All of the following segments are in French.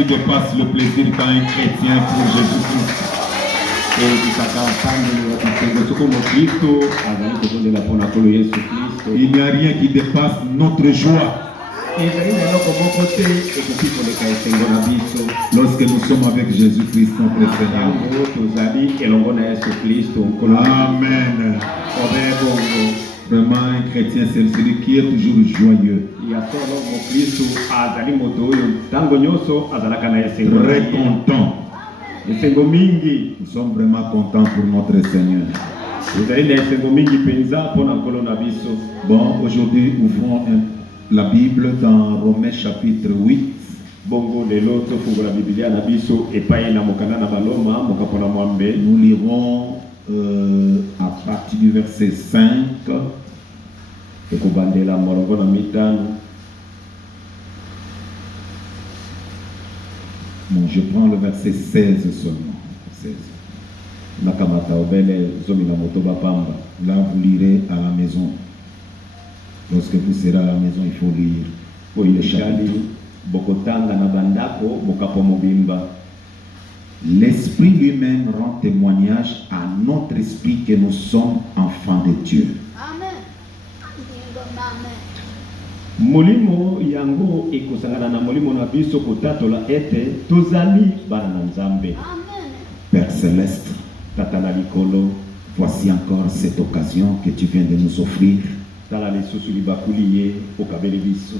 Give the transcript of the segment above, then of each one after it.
qui dépasse le plaisir quand un chrétien pour Jésus-Christ. Il n'y a rien qui dépasse notre joie. Lorsque nous sommes avec Jésus-Christ, notre Seigneur. Amen. Vraiment, un chrétien, c'est celui qui est toujours joyeux. Très content. Nous sommes vraiment contents pour notre Seigneur. Bon, aujourd'hui, ouvrons la Bible dans Romains chapitre 8. Nous lirons à partir du verset 5. Bon, je prends le verset 16 seulement. 16. Là, vous lirez à la maison. Lorsque vous serez à la maison, il faut lire le chapitre. L'Esprit lui-même rend témoignage à notre esprit que nous sommes enfants de Dieu. Molimo yango ekosangana na molimo na biso kotatola ete tozali bana na Nzambe. Père céleste, Tata na likolo, voici encore cette occasion que tu viens de nous offrir tala lisusu libakuli ye okabeli biso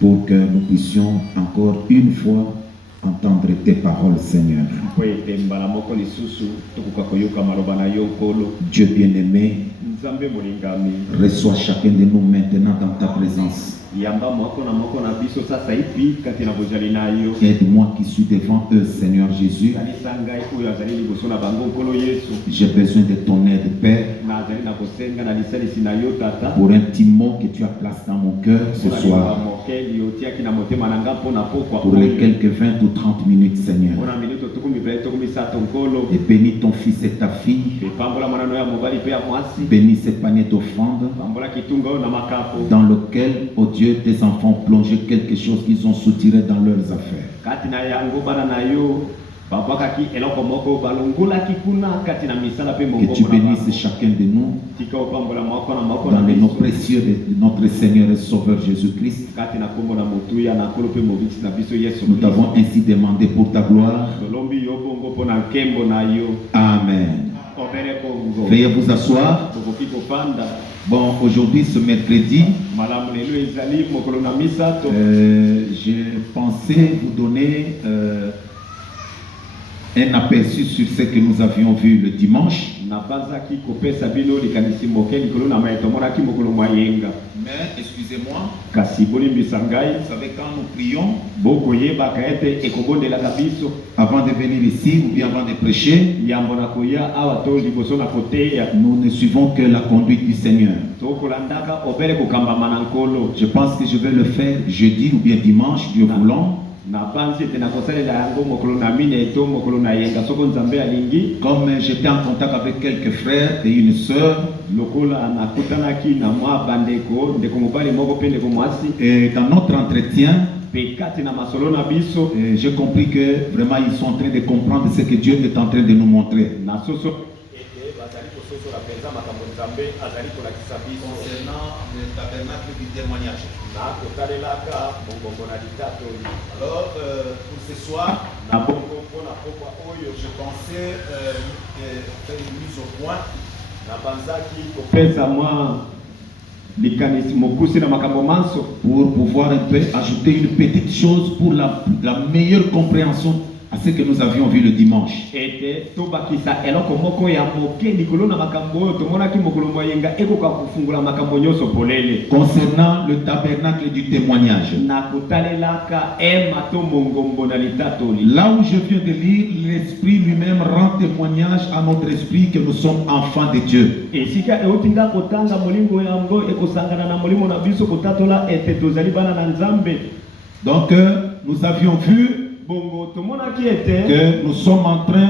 pour que nous puissions encore une fois entendre tes paroles, Seigneur. po ete mbala moko lisusu tokoka koyoka maloba na yo nkolo. Dieu bien-aimé, Nzambe molingami, reçois chacun de nous maintenant dans ta présence. yamba moko na biso sasa hivi kati na bozali na yo. Aide-moi qui suis devant eux, Seigneur Jésus. Kanisa ngai oyo azali liboso na bango nkolo Yesu. J'ai besoin de ton aide, Père, Na azali na kosenga na lisalisi na yo tata. pour un petit mot que tu as placé dans mon cœur ce soir, Mokeli otiaki na motema na nga mpona pokwa pour les quelques 20 ou 30 minutes, Seigneur. mpona minuto tukumi vele tukumi sato nkolo. Et bénis ton fils et ta fille. Pambola manano ya mobali pe ya mwasi. Bénis ce panier d'offrande Pambola kitunga oyo na makapo. dans lequel, oh Dieu, tes enfants ont plongé quelque chose qu'ils ont soutiré dans leurs affaires. Kati na yango bana na yo babwakaki eloko moko balongolaki kuna kati na misala pe Que moko. tu bénisses chacun de nous Tika opambola moko na moko dans na le nom biso. précieux de notre Seigneur et Sauveur Jésus-Christ. Kati na kombo na motuya na kolo pe mobiki na biso Yesu. Nous t'avons ainsi demandé pour ta gloire. Tolombi yo bongo mpona nkembo na yo. Amen. Obere bongo. Veuillez vous asseoir. Tokoki kopanda. Bon, aujourd'hui, ce mercredi, Malamu lelo ezali mokolo na misato. j'ai pensé vous donner un aperçu sur ce que nous avions vu le dimanche. Nabazaki kopesa bino likanisi moke likolo na mayeto monaki mokolo mayenga. Mais, excusez-moi, Kasi bolimbisa ngai. vous savez, quand nous prions, Bokoyebaka ete ekobondelaka biso. avant de venir ici ou bien avant de prêcher, Yambo na koya awa to liboso na koteya. nous ne suivons que la conduite du Seigneur. Tokolandaka obere kokambama na nkolo. Je pense que je vais le faire jeudi ou bien dimanche, Dieu voulant. Na banzi ete nakosalela yango mokolo na mine to mokolo na yenga soko nzambe alingi. Comme j'étais en contact avec quelques frères et une sœur, Lokola nakutanaki na mwa bandeko ndeko mobali moko pe ndeko mwasi. et dans notre entretien, Pe kati na masolo na biso. j'ai compris que vraiment ils sont en train de comprendre ce que Dieu est en train de nous montrer. Na soso bazali kososo la penza makambo nzambe azali kolakisa biso Concernant le tabernacle du témoignage. na kotalelaka bongongo na litato. Alors, pour ce soir, Na bongo mpona pokwa oyo je pensais faire une mise au point na banzaki kopesa mwa likanisi mokusi na makambo manso pour pouvoir un peu ajouter une petite chose pour la meilleure compréhension à ce que nous avions vu le dimanche. ete tobakisa eloko moko ya moke likolo na makambo oyo tomonaki mokolo moyenga ekoka kofungula makambo nyonso polele Concernant le tabernacle du témoignage, na kotalelaka ema to mongombo na litatoli. là où je viens de lire, l'Esprit lui-même rend témoignage à notre esprit que nous sommes enfants de Dieu. esika eutinga kotanga molingo yango ekosangana na molimo na biso kotatola ete tozali bana na Nzambe. Donc, nous avions vu Bongo tomonaki ete que nous sommes en train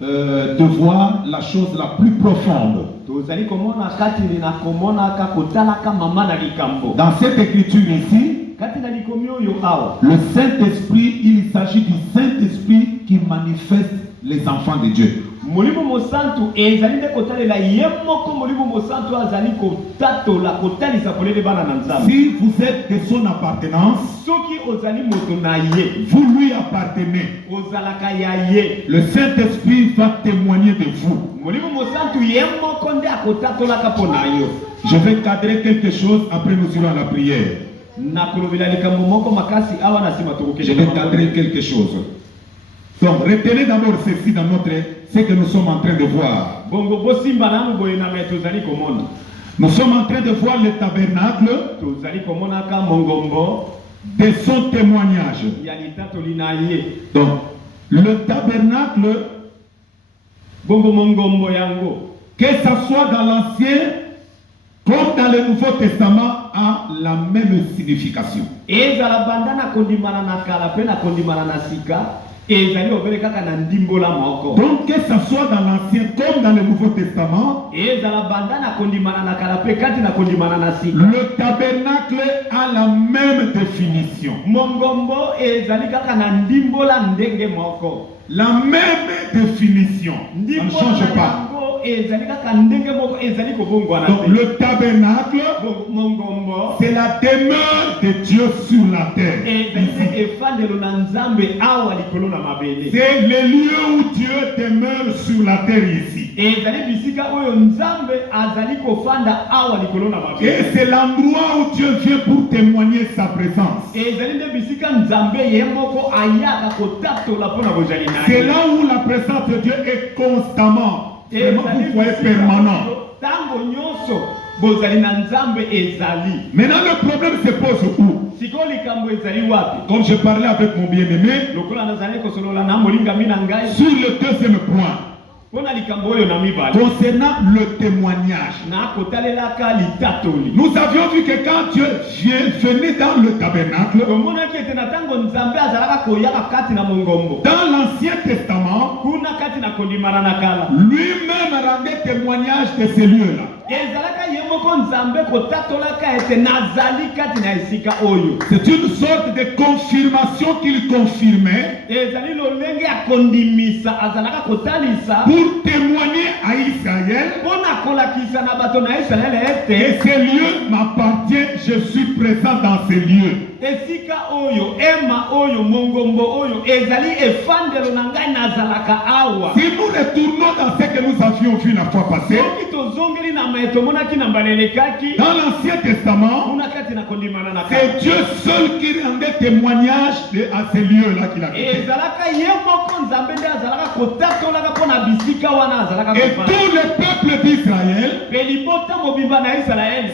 de voir la chose la plus profonde. tozali komona kati na komonaka kotalaka mama na likambo. Dans cette écriture ici, Le Saint-Esprit, il s'agit du Saint-Esprit qui manifeste les enfants de Dieu. Si vous êtes de son appartenance, vous lui appartenez. Le Saint-Esprit va témoigner de vous. Je vais cadrer quelque chose, après nous irons à la prière. Je vais cadrer quelque chose. Donc, retenez d'abord ceci dans ce que nous sommes en train de voir. Nous sommes en train de voir le tabernacle de son témoignage. Donc, le tabernacle, que ce soit dans l'Ancien comme dans le Nouveau Testament, a la même signification. Donc que ce soit dans l'Ancien comme dans le Nouveau Testament, le tabernacle a la même définition. La même définition. Ça ne change pas. Donc le tabernacle, c'est la demeure de Dieu sur la terre. C'est le lieu où Dieu demeure sur la terre ici. Et c'est l'endroit où Dieu vient pour témoigner sa présence. C'est là où la présence de Dieu est constamment. Vraiment, vous voyez permanent. Maintenant, le problème se pose où? Comme je parlais avec mon bien-aimé, sur le deuxième point, concernant le témoignage, nous avions vu que quand Dieu venait dans le tabernacle, dans l'Ancien Testament, lui-même rendait témoignage de ces lieux-là. C'est une sorte de confirmation qu'il confirmait pour témoigner à Israël que ces lieux m'appartiennent, je suis présent dans ces lieux. Si nous retournons dans ce que nous avions vu la fois passée, dans l'Ancien Testament, c'est Dieu seul qui rendait témoignage à ces lieux-là qu'il a fait. Et tout le peuple d'Israël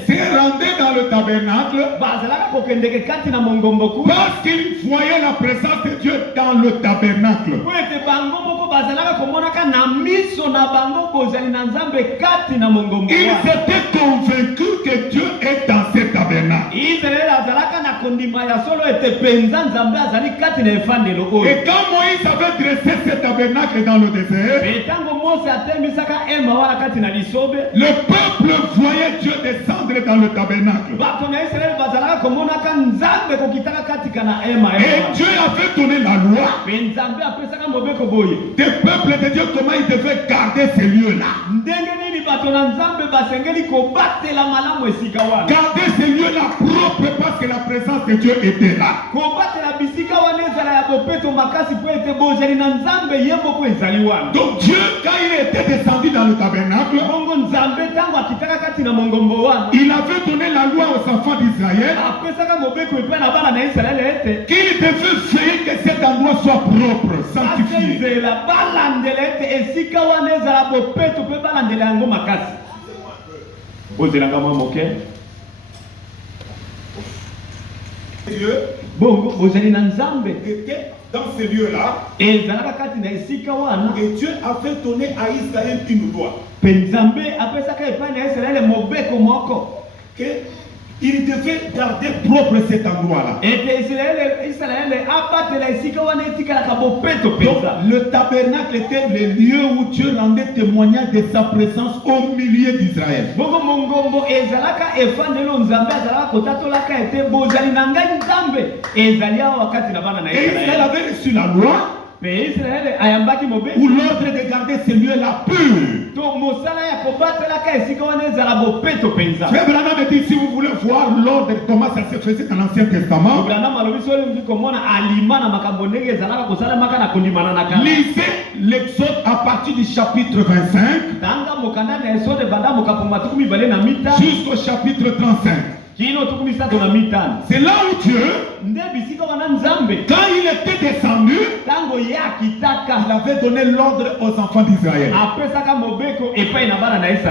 s'est rendu dans le tabernacle parce qu'il voyait la présence de Dieu dans le tabernacle. Ils étaient convaincus que Dieu est dans ce tabernacle. Et quand Moïse avait dressé ce tabernacle dans le désert, le peuple voyait Dieu descendre dans le tabernacle. Et Dieu avait donné la loi des peuples de Dieu, comment ils devaient garder ces lieux-là. Garder ces lieux-là propres parce que la présence de Dieu était là. Donc Dieu, quand il était descendu dans le tabernacle, il avait donné la loi aux enfants d'Israël qu'il devait veiller que cet endroit soit propre, sanctifié. Dieu était dans ce lieu-là, et Dieu avait donné à Israël une loi que il devait garder propre cet endroit-là. Donc, le tabernacle était le lieu où Dieu rendait témoignage de sa présence au milieu d'Israël. Et Israël avait reçu la loi où l'ordre de garder ce lieu-là pur. Frère Branham me dit, si vous voulez voir l'ordre, comment ça se faisait dans l'Ancien Testament, lisez l'Exode à partir du chapitre 25 jusqu'au chapitre 35. C'est là où Dieu, quand il était descendu, il avait donné l'ordre aux enfants d'Israël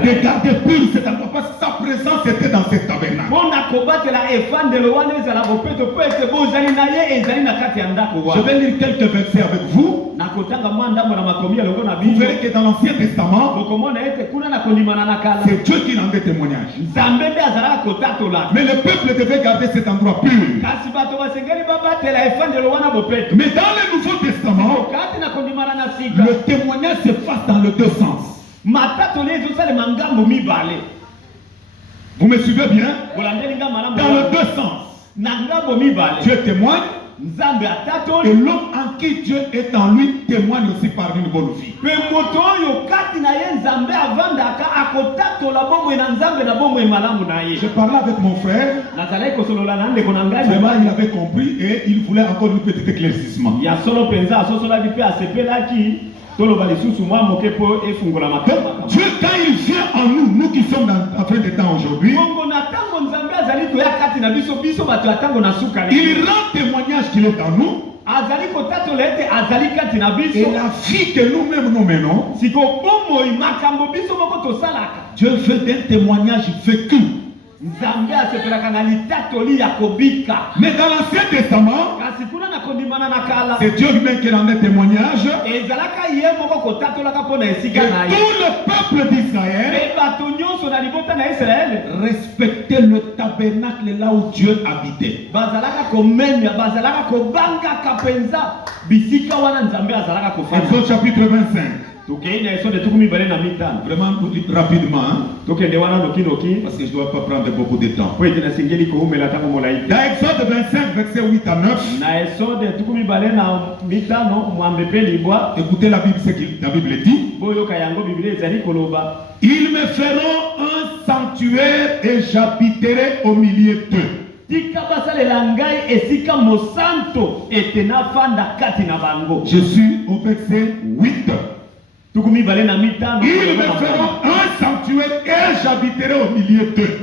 de garder pur cet endroit parce que sa présence était dans cet tabernacle. Je vais lire quelques versets avec vous. Vous verrez que dans l'Ancien Testament, c'est Dieu qui rendait témoignage. Mais le peuple devait garder cet endroit pur. Mais dans le Nouveau Testament, le témoignage se passe dans les deux sens. Vous me suivez bien? Dans les deux sens. Dieu témoigne. Et l'homme en qui Dieu est en lui témoigne aussi par une bonne vie. Je parlais avec mon frère. Vraiment, il avait compris et il voulait encore un petit éclaircissement. Dieu, quand il vient en nous, nous qui sommes en fin de temps aujourd'hui, il rend témoignage qu'il est en nous. Et la vie que nous-mêmes nous menons, Dieu veut un témoignage vécu. Mais dans l'Ancien Testament, c'est Dieu lui-même qui rendait témoignage. Et tout le peuple d'Israël respectait le tabernacle là où Dieu habitait. Exode chapitre 25. Vraiment rapidement, hein? Parce que je ne dois pas prendre beaucoup de temps. Dans Exode 25, verset 8 à 9, écoutez la Bible, ce que la Bible dit. Ils me feront un sanctuaire et j'habiterai au milieu d'eux. Je suis au verset 8. Ils me feront un sanctuaire et j'habiterai au milieu d'eux.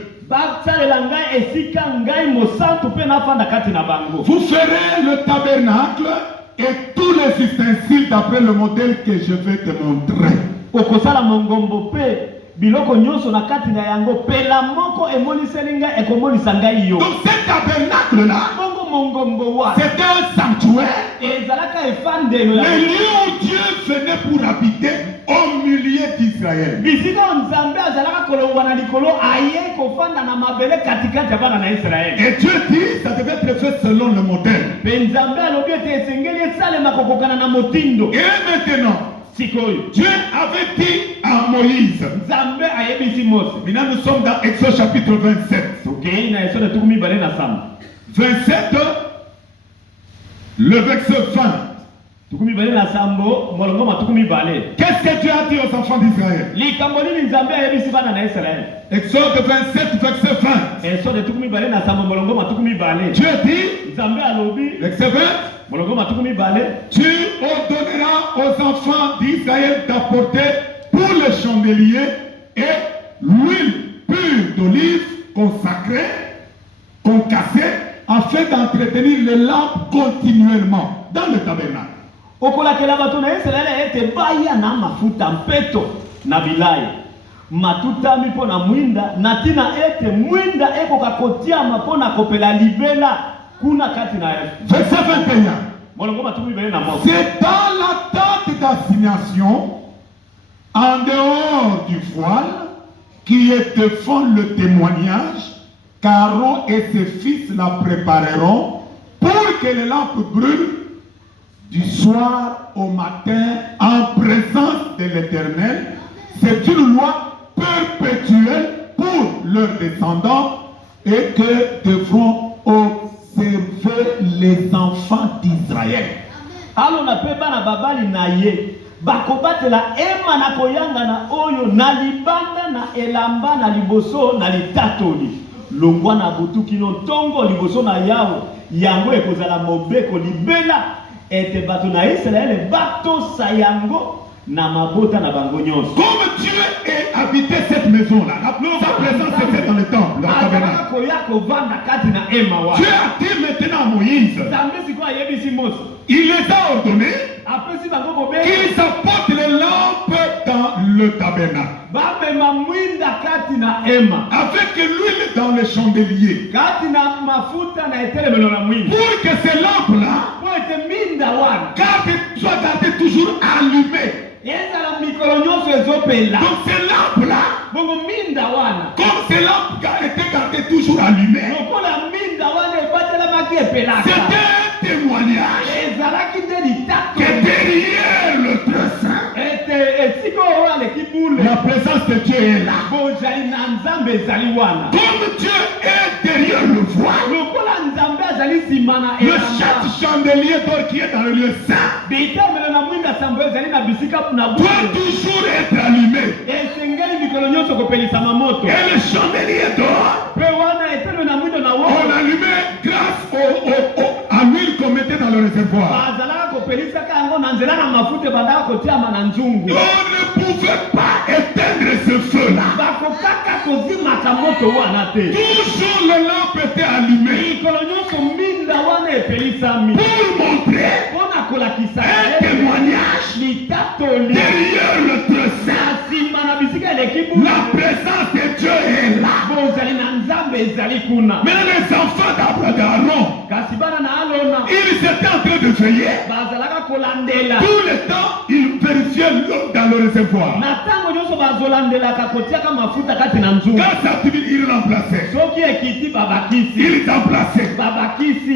Vous ferez le tabernacle et tous les ustensiles d'après le modèle que je vais te montrer. Donc ce tabernacle là, c'était un sanctuaire, le lieu où Dieu venait pour habiter au milieu d'Israël. Et Dieu dit ça devait être fait selon le modèle. Et maintenant, Dieu avait dit à Moïse. Maintenant nous sommes dans Exode chapitre 27. 27, le verset 20. Qu'est-ce que Dieu a dit aux enfants d'Israël? Exode 27, verset 20. Dieu dit, verset 20, tu ordonneras aux enfants d'Israël d'apporter pour le chandelier et l'huile pure d'olive consacrée, concassée, afin d'entretenir les lampes continuellement dans le tabernacle. matutami pona mwinda natina ete mwinda eko kakotiama pona kopela libela kuna kati na verset 21. C'est dans la tente d'assignation en dehors du voile qui est devant le témoignage qu'Aaron et ses fils la prépareront pour que les lampes brûlent du soir au matin en présence de l'Éternel. C'est une loi perpétuelle pour leurs descendants et que devront observer les enfants d'Israël. Alors na pe bana babali na ye bakobatela ema na koyanga na oyo na libanda na elamba na liboso na litatoli longwa na butu kino tongo liboso na yawo yango ekozala mobeko libela ete bato na Israël bato sayango na mabota na bango nyonso. Comme Dieu est habité cette maison-là, sa présence était dans le temple, dans le tabernacle. Dieu a dit maintenant à Moïse, il les a ordonnés qu'ils apportent les lampes dans le tabernacle. Avec l'huile dans les chandeliers. Pour que ces lampes-là soient gardées toujours allumées. Donc ces lampes-là, comme ces lampes étaient gardées toujours allumées, c'était un témoignage que derrière le trésor, la présence de Dieu est là. Comme Dieu est derrière le voile, le chandelier d'or qui est dans le lieu saint doit toujours être allumé. Et le chandelier d'or, on allumait grâce à l'huile qu'on mettait dans le réservoir. On ne pouvait pas éteindre ce feu-là. Toujours les lampes étaient allumées pour montrer un témoignage derrière le trésor. La présence de Dieu est là. Mais les enfants d'Aaron, ils étaient en train de veiller. Tout le temps, ils vérifiaient l'eau dans le réservoir. Quand ça finit, ils remplaçaient. Ils remplaçaient.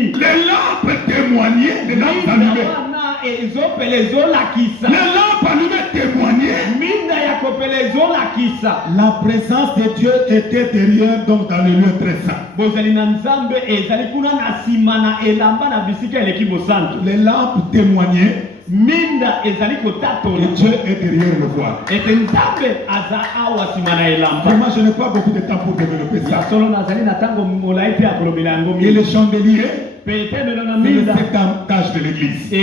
Les lampes témoignaient, les lampes allumées. Les lampes allumées témoignaient. La présence de Dieu était derrière, donc dans le lieu très saint. Les lampes témoignaient. Et Dieu est derrière le voile. Vraiment, je n'ai pas beaucoup de temps pour développer ça. Et le chandelier, c'est le septième tâche de l'église.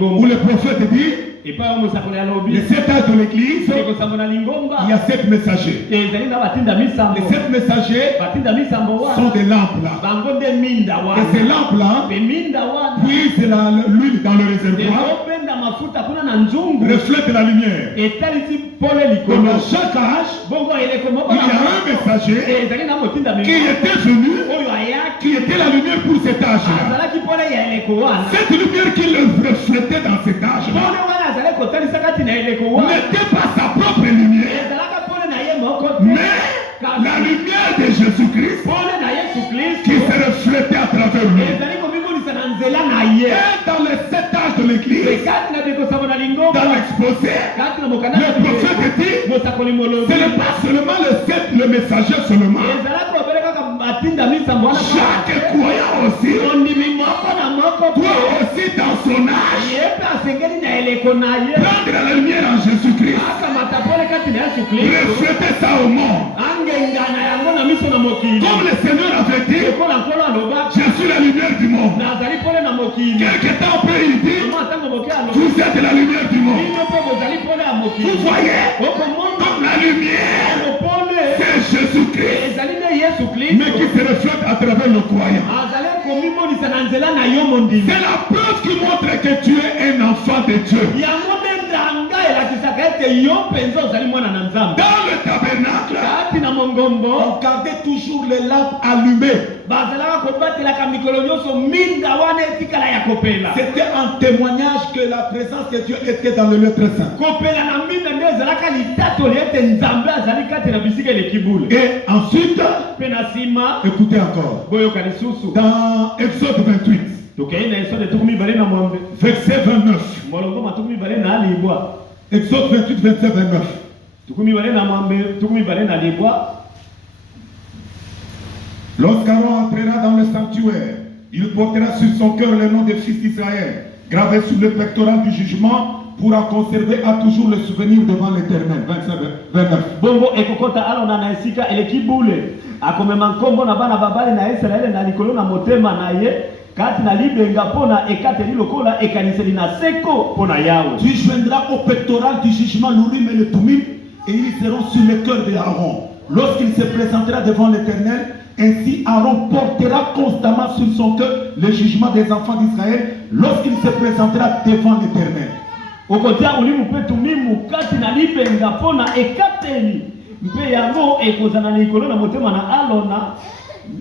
Où le prophète dit, les 7 tâches de l'église, il y a 7 messagers. Les 7 messagers sont des lampes là. Et ces lampes là puisent l'huile dans le réservoir, reflètent la lumière. Donc dans chaque âge, il y a un messager qui était venu, qui était la lumière pour cet âge là. Cette lumière qui le reflétait dans cet âge là n'était pas sa propre lumière, mais la lumière de Jésus-Christ qui se reflétait à travers lui. Et dans les 7 âges de l'église, dans l'exposé, le prophète dit, ce n'est pas seulement le messager seulement. Chaque croyant aussi doit aussi dans son âge prendre la lumière en Jésus-Christ, refléter ça au monde. Comme le Seigneur avait dit, je suis la lumière du monde. Quelque temps après il dit, vous êtes la lumière du monde. Vous voyez, comme la lumière, c'est Jésus-Christ, mais qui se reflète à travers le croyant. C'est la preuve qui montre que tu es un enfant de Dieu. Dans le tabernacle, mongombo on gardait toujours les lampes allumées. bazalaka kobatelaka mikolo nyonso minda wana etikala ya kopela. C'était un témoignage que la présence de Dieu était dans le lieu très saint. kopela na minda nde ezalaka litatoli ete nzambe azali kati na bisika eleki bule. Et ensuite, mpe na nsima écoutez encore, boyoka lisusu dans Exode 28, tokei na esode tuku mibale na mwambe verset 29. molongo matuku mibale na libwa. Exode 28, verset 29. tuku mibale na mwambe tuku mibale na libwa. Lorsqu'Aaron entrera dans le sanctuaire, il portera sur son cœur le nom des fils d'Israël, gravé sur le pectoral du jugement, pourra conserver à toujours le souvenir devant l'Éternel. 29. bongo ekokota alona na esika eleki bule akomema nkombo na bana babali na Israele na likolo na motema na ye kati na libenga pona ekateli lokola ekaniseli na seko pona yawe. Tu joindras au pectoral du jugement l'Urim et le Thummim, et ils seront sur le cœur d'Aaron. Lorsqu'il se présentera devant l'Éternel, ainsi Aaron portera constamment sur son cœur le jugement des enfants d'Israël lorsqu'il se présentera devant l'Éternel. okotia ulimu mpe tumimu kati na libenga pona ekateli mpe yango ekozana na likolo na motema na alona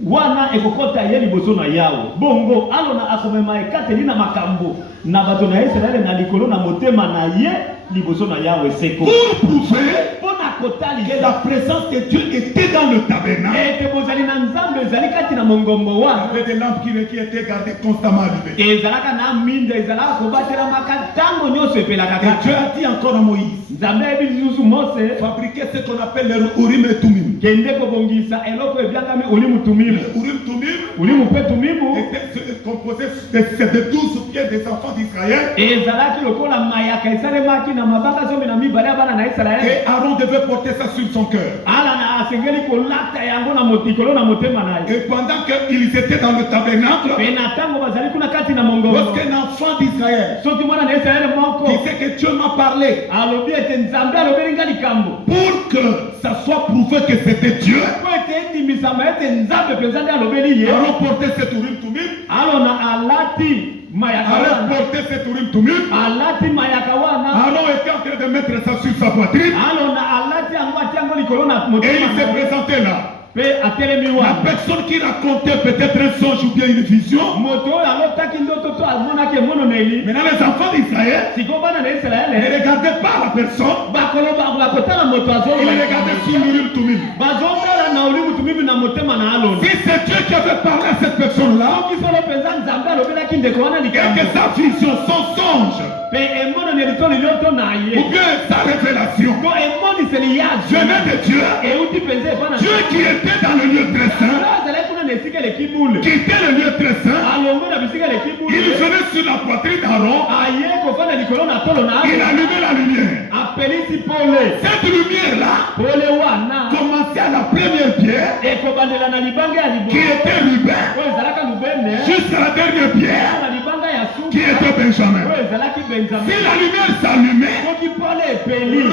wana ekokota ye liboso na yawe. bongo alona akomema ekateli na makambo na bato na Israele na likolo na motema na ye liboso na yawe seko. Pour prouver pona kotali que la présence de Dieu était dans le tabernacle, ete bozali na nzambe ezali kati na mongombo il y wana. avait des lampes qui étaient gardées constamment allumées. ezalaka na minda ezalaka kobatelamaka ntango nyonso epelaka Et Dieu kaka. a dit encore à Moïse, nzambe ayebi lisusu mose fabriquez ce qu'on appelle le Urim et Thummim. kende kobongisa eloko ebyangami ulimu tumimu. Le Urim Thummim ulimu mpe tumimu était composé de 12 pieds des enfants d'Israël. ezalaki lokola mayaka esalemaki na mabanga zomi na mibale ya bana na Israele. Et Aaron devait porter ça sur son cœur. ala na asengeli kolata yango na likolo na motema na ye. Et pendant qu'ils étaient dans le tabernacle, mpe na ntango bazali kuna kati na mongombo lorsqu'un enfant d'Israël soki mwana na Israele moko disait que Dieu m'a parlé, alobi ete nzambe alobeli nga likambo pour que ça soit prouvé que c'était Dieu, po ete endimisama ete nzambe mpenza nde alobeli ye. Aaron portait cet Urim Thummim. alona alati mayaka Aaron wana portait cet Urim Thummim. alati mayaka wana Aaron était en train de mettre ça sur sa poitrine. alona alati yango ati yango likolo na Et il motema s'est na ye. présenté là. mpe atelemi La wana personne qui racontait peut-être un songe ou bien une vision. moto oyo alotaki ndoto to amonaki emononeli. Maintenant, les enfants d'Israël sikoyo bana na ne Israele regardaient pas la personne, bakotala moto ils regardaient sur l'Urim Thummim. bazotala na olimu tumimu na motema na alona. Si c'est Dieu qui avait parlé à cette personne-là, soki solo mpenza nzambe alobelaki ndeko wana et likambo que sa vision, son songe, mpe emononeli to lilioto na ye ou bien sa révélation to emoniseli yazo venait de Dieu, euti mpenza epa na Dieu qui était dans le lieu très saint, azalaki kuna na esika eleki bule quittait le lieu très saint, alongo na bisika eleki il bule venait sur la poitrine d'Aaron, aye kofanda likolo na tolo na il allumait la lumière. apelisi pole Cette lumière-là pole wana commençait à la première pierre, ekobandela na libanga ya qui liboso était Ruben, oyo ezalaka lubene jusqu'à la dernière pierre, na libanga ya qui suka était Benjamin. oyo ezalaki Si benjamin. la lumière s'allumait, soki pole epeli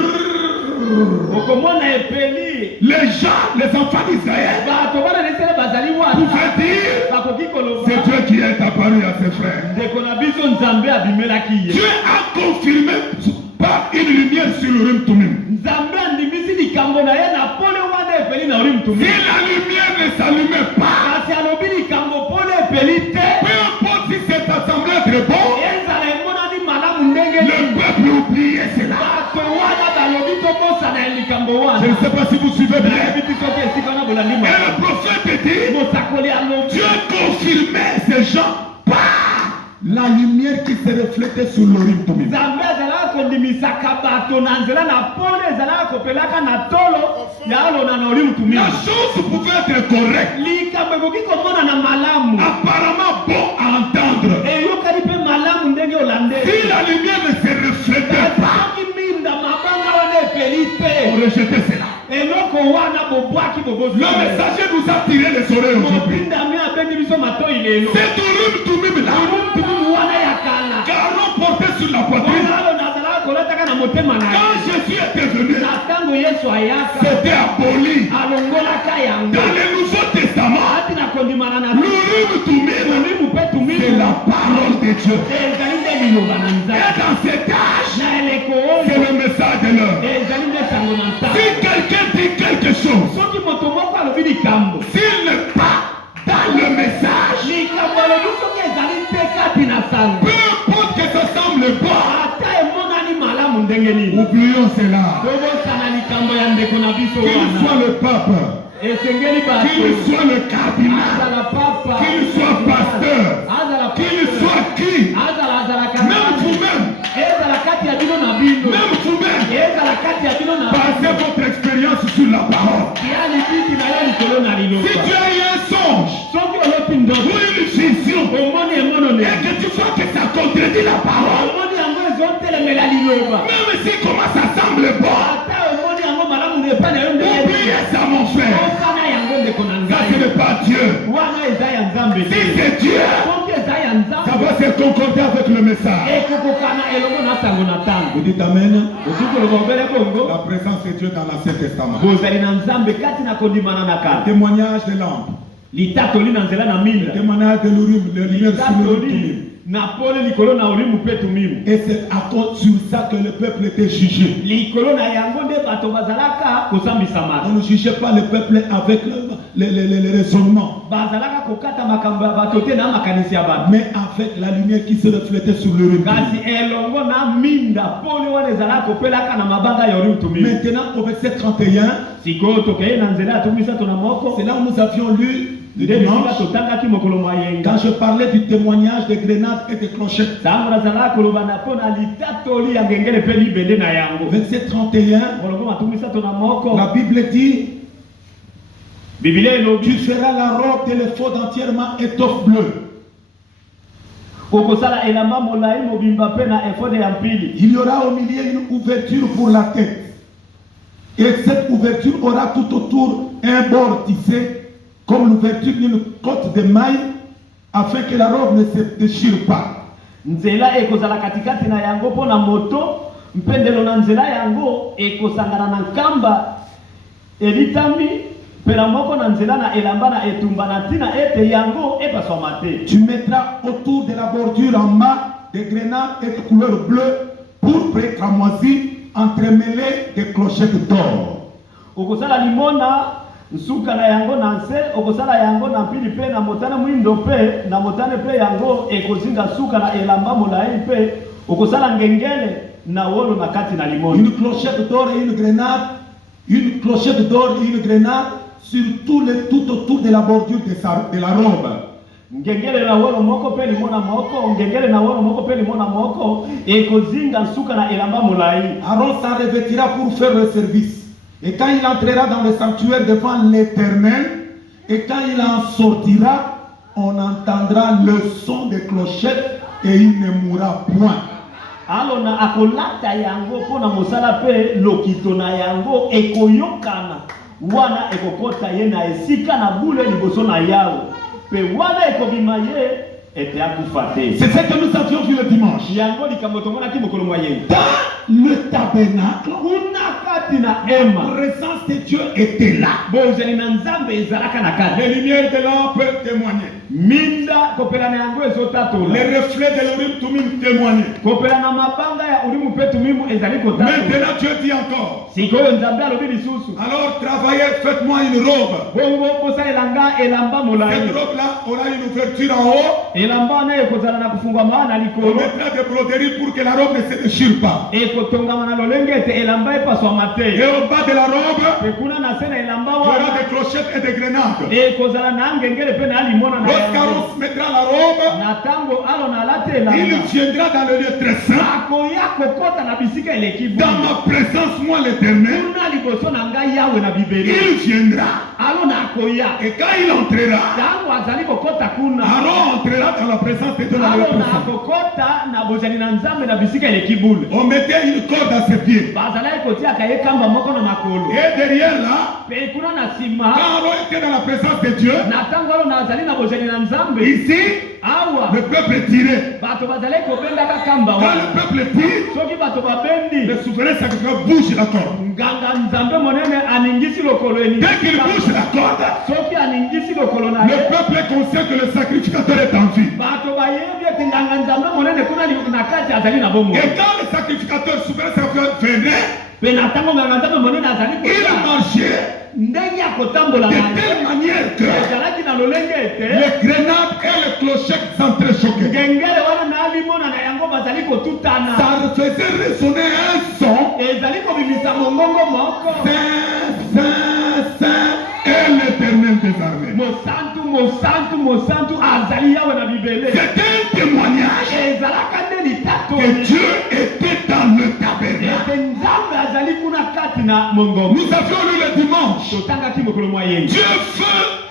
okomona epeli les gens, les enfants d'Israël, bato bana na Israele bazali wana pouvaient dire, bakoki koloba c'est Dieu qui est apparu à ses frères. ndeko na biso nzambe abimelaki ye. Dieu a confirmé par une lumière sur le Urim Thummim. nzambe andimisi likambo na ye na pole wana epeli na olimu Si tumimu. la lumière ne s'allumait pas, kasi alobi likambo pole epeli te peu importe si cette assemblée est très bon, ezala emonani malamu ndenge le peuple oubliait cela. bato wana balobi tobosana ya likambo Je wana. ne sais pas si vous suivez bien. nayebi soki esika wana bolandi Et le prophète dit, mosakoli alobi Dieu confirmait ces gens par la lumière qui se reflétait sur l'Urim Thummim. nzambe azalaka kondimisaka bato na nzela na pole ezalaka kopelaka na tolo ya alona na olimu La tumimu. chose pouvait être correcte, likambo ekoki komonana malamu apparemment bon à entendre. eyokani mpe malamu ndenge Si olandeli. la lumière ne se reflétait pas, soki minda mabanga wana epeli on te rejetait cela. eloko wana bobwaki bobosi. Le messager nous a tiré les oreilles aujourd'hui. mopindami abendi biso matoi lelo. C'est Urim Thummim là, tumimu wana ya kala qu'Aaron portait sur la poitrine. alo nazalaka kolataka na motema na Quand ye. Jésus était venu, na ntango yesu ayaka c'était aboli. alongolaka yango Dans le Nouveau Testament, ati na kondimana na l'Urim Thummim, tumimu mpe c'est tumimu la parole de Dieu. ezali nde liloba na Et nzambe dans cet âge, na eleko c'est oyo le message de l'heure. ezali nde sango na Si ntango. quelqu'un dit quelque chose soki moto moko Oublions cela. Qu'il soit le pape, qu'il soit le cardinal, qu'il soit pasteur, qu'il soit qui, même vous-même, basez votre expérience sur la parole. Si tu as eu un songe ou une vision et que tu vois que ça contredit la parole, même si comment ça semble bon, oubliez ça mon frère. Ça ce n'est pas Dieu. Si c'est Dieu, ça va se concorder avec le message. Vous dites Amen. La présence de Dieu dans l'Ancien Testament. Témoignage de l'âme. Témoignage de l'Urim, de lumière sur l'Urim. Et c'est à cause sur ça que le peuple était jugé. On ne jugeait pas le peuple avec les raisonnements, mais avec la lumière qui se reflétait sur le Urim. Maintenant au verset 31, c'est là où nous avions lu le dimanche, quand je parlais du témoignage des grenades et des clochettes. Verset 31, la Bible dit, tu feras la robe de l'éphod entièrement étoffe bleue. Il y aura au milieu une ouverture pour la tête. Et cette ouverture aura tout autour un bord tissé comme l'ouverture d'une côte de maille, afin que la robe ne se déchire pas. Nzela ekozala katikati na yango po na moto, mpendelo na nzela yango ekozangana na nkamba elitami pela moko na nzela na elamba na etumba na tina ete yango epaswa te. Tu mettras autour de la bordure en bas des grenades et de couleur bleue, pourpre et cramoisi, entremêlées de clochettes d'or. Okozala limona nsuka na yango na nse, okosala yango na pili pe na motane mwindo pe na motane pe yango ekozinga suka na elamba molai pe okosala ngengele na wolo na kati na limoni. Une clochette d'or et une grenade, une clochette d'or et une grenade sur tout autour de la bordure de la robe. Ngengele na wolo moko pe limona moko, ngengele na wolo moko pe limona moko ekozinga suka na elamba molai. Aaron s'en revêtira pour faire le service. Et quand il entrera dans le sanctuaire devant l'Éternel, et quand il en sortira, on entendra le son des clochettes et il ne mourra point. Alors na akolata yango pona mosala pe lokito na yango ekoyokana wana ekokota ye na esika na bule liboso na yawo pe wana ekobima ye ete akufa te. C'est ce que nous avions vu le dimanche. Yango likambo tongona ki mokolo moyen. Le tabernacle, la présence de Dieu était là. Les lumières de l'or peuvent témoigner. Les reflets de l'Urim Tumim témoigner. Maintenant Dieu dit encore, alors travaillez, faites-moi une robe. Cette robe-là aura une ouverture en haut. On mettra des broderies pour que la robe ne se déchire pas. Et au bas de la robe, il y aura des clochettes et des grenades. Lorsqu'Aaron se mettra la robe, il viendra dans le lieu très saint. Dans ma présence, moi l'Éternel, il viendra. Et quand il entrera, Aaron entrera dans la présence de Dieu. On mettait une corde à ses pieds. Et derrière là, quand Aaron était dans la présence de Dieu, ici, le peuple tirait. Quand le peuple tire, le souverain sacrificateur bouge la corde. Dès qu'il bouge la corde, le peuple est conscient que le sacrificateur est en vie. Et quand le sacrificateur souverain sacrificateur venait, il marchait de telle manière que les grenades et les clochettes s'entrechoquaient. Ça faisait résonner un son mongongo moko. Saint, Saint, Saint est l'Éternel des armées. Mosantu, mosantu, mosantu, azali yawe na bibele. C'est un témoignage Ezalaka nde litato. que Dieu était dans le tabernacle. Ete nzambe azali kuna kati na mongongo. Nous avions lu le dimanche. Totangaki mokolo mwa yengi. Dieu fait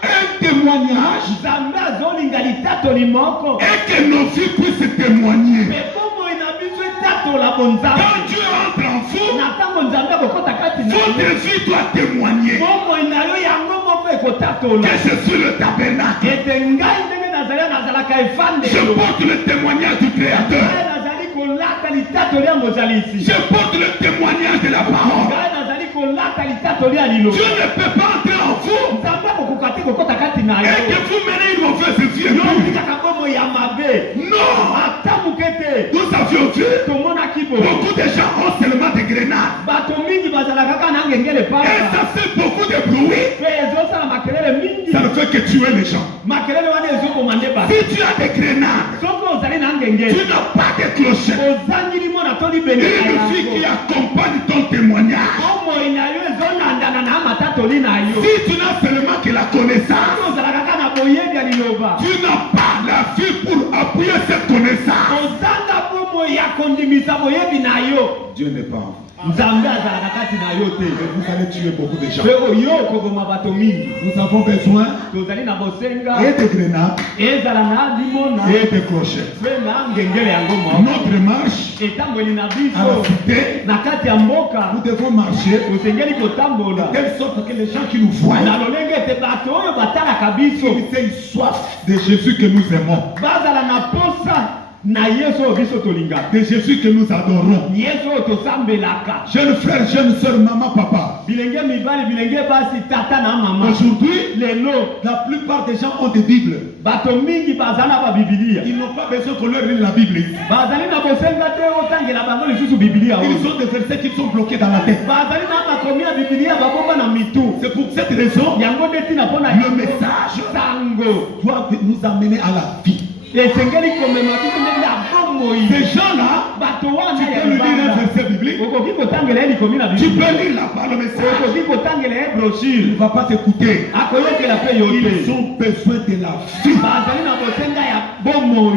un témoignage Nzambe azolinga litato limoko. et que nos vies puissent témoigner. Me bomoi na biso etatola bonzambe. Quand Dieu entre en vous, Na ntango nzambe akokota kati na votre yo, vie doit témoigner bomoi na yo yango moko ekotatola. que je suis le tabernacle. Ete ngai ndenge nazali nazalaka Je efandelo. porte le témoignage du Créateur. Ngai nazali kolata litatoli ya mozalisi. Je porte le témoignage de la parole. Ngai nazali kolata litatoli ya liloba. Dieu ne peut pas entrer en vous Nzambe akokoka te kokota kati na et que yo. vous menez une mauvaise vie. Yo tikaka bomoi ya mabe. Non, Ata moke te. nous avions vu Tomonaki boye. beaucoup de gens ont seulement des grenades. Bato mingi bazalaka kaka na ngengele Et pala. ça fait beaucoup de bruit. Pe ezosala makelele mingi. Ça ne fait que tuer les gens. Makelele wana ezokoma nde bato. Si tu as des grenades, Soki ozali na tu ngengele. n'as pas de clochette. Ozangili mona toli bendela Une vie qui yango. accompagne ton témoignage. Bomoi na yo ezonandana na matatoli na yo. Si tu n'as seulement que la connaissance, Ozalaka kaka na boyebi ya liloba. tu n'as pas la vie pour appuyer cette connaissance. Ozanga bomoi ya kondimisa boyebi na yo. Dieu n'est pas en vous. Nzambe azalaka kati na yo te. Et vous allez tuer beaucoup de gens. Pe oyo okoboma bato mingi. Nous avons besoin Tozali na bosenga. et de grenades Ezala na limona. et de clochettes. Pe na ngengele yango moko. Notre marche Etamboli na à la biso. cité, Na kati ya mboka. nous devons marcher Tosengeli de kotambola. telle sorte que les gens qui nous voient, Na lolenge ete bato oyo batalaka biso. ils aient soif de Jésus que nous aimons, Bazala na posa na Yesu oyo biso tolinga. de Jésus que nous adorons. Yesu oyo tosambelaka. Jeunes frères, jeunes sœurs, maman, papa, Bilenge mibali, bilenge basi, tata na mama. aujourd'hui, Lelo, la plupart des gens ont des Bibles. bato mingi bazali na babibilia. Ils n'ont pas besoin qu'on leur lise la Bible. Bazali na bosenga te otangela bango lisusu bibilia oyo. Ils ont des versets qui sont bloqués dans la tête. Bazali na makomi ya bibilia babomba na mitu. C'est pour cette raison, Yango nde tina mpona le message sango. doit nous amener à la vie. Esengeli komema biso ndenge ya bomoi. Ces gens-là, Bato tu wana ya peux lui lire un libanda. verset biblique, Okoki kotangela ye likomi na tu bibilia. peux lire le message. Okoki kotangela ye Il brochure. ne va pas t'écouter. Akoyokela mpe yo Ils te. ont besoin de la vie. Bazali na bosenga ya bomoi.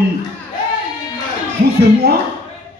Vous et moi,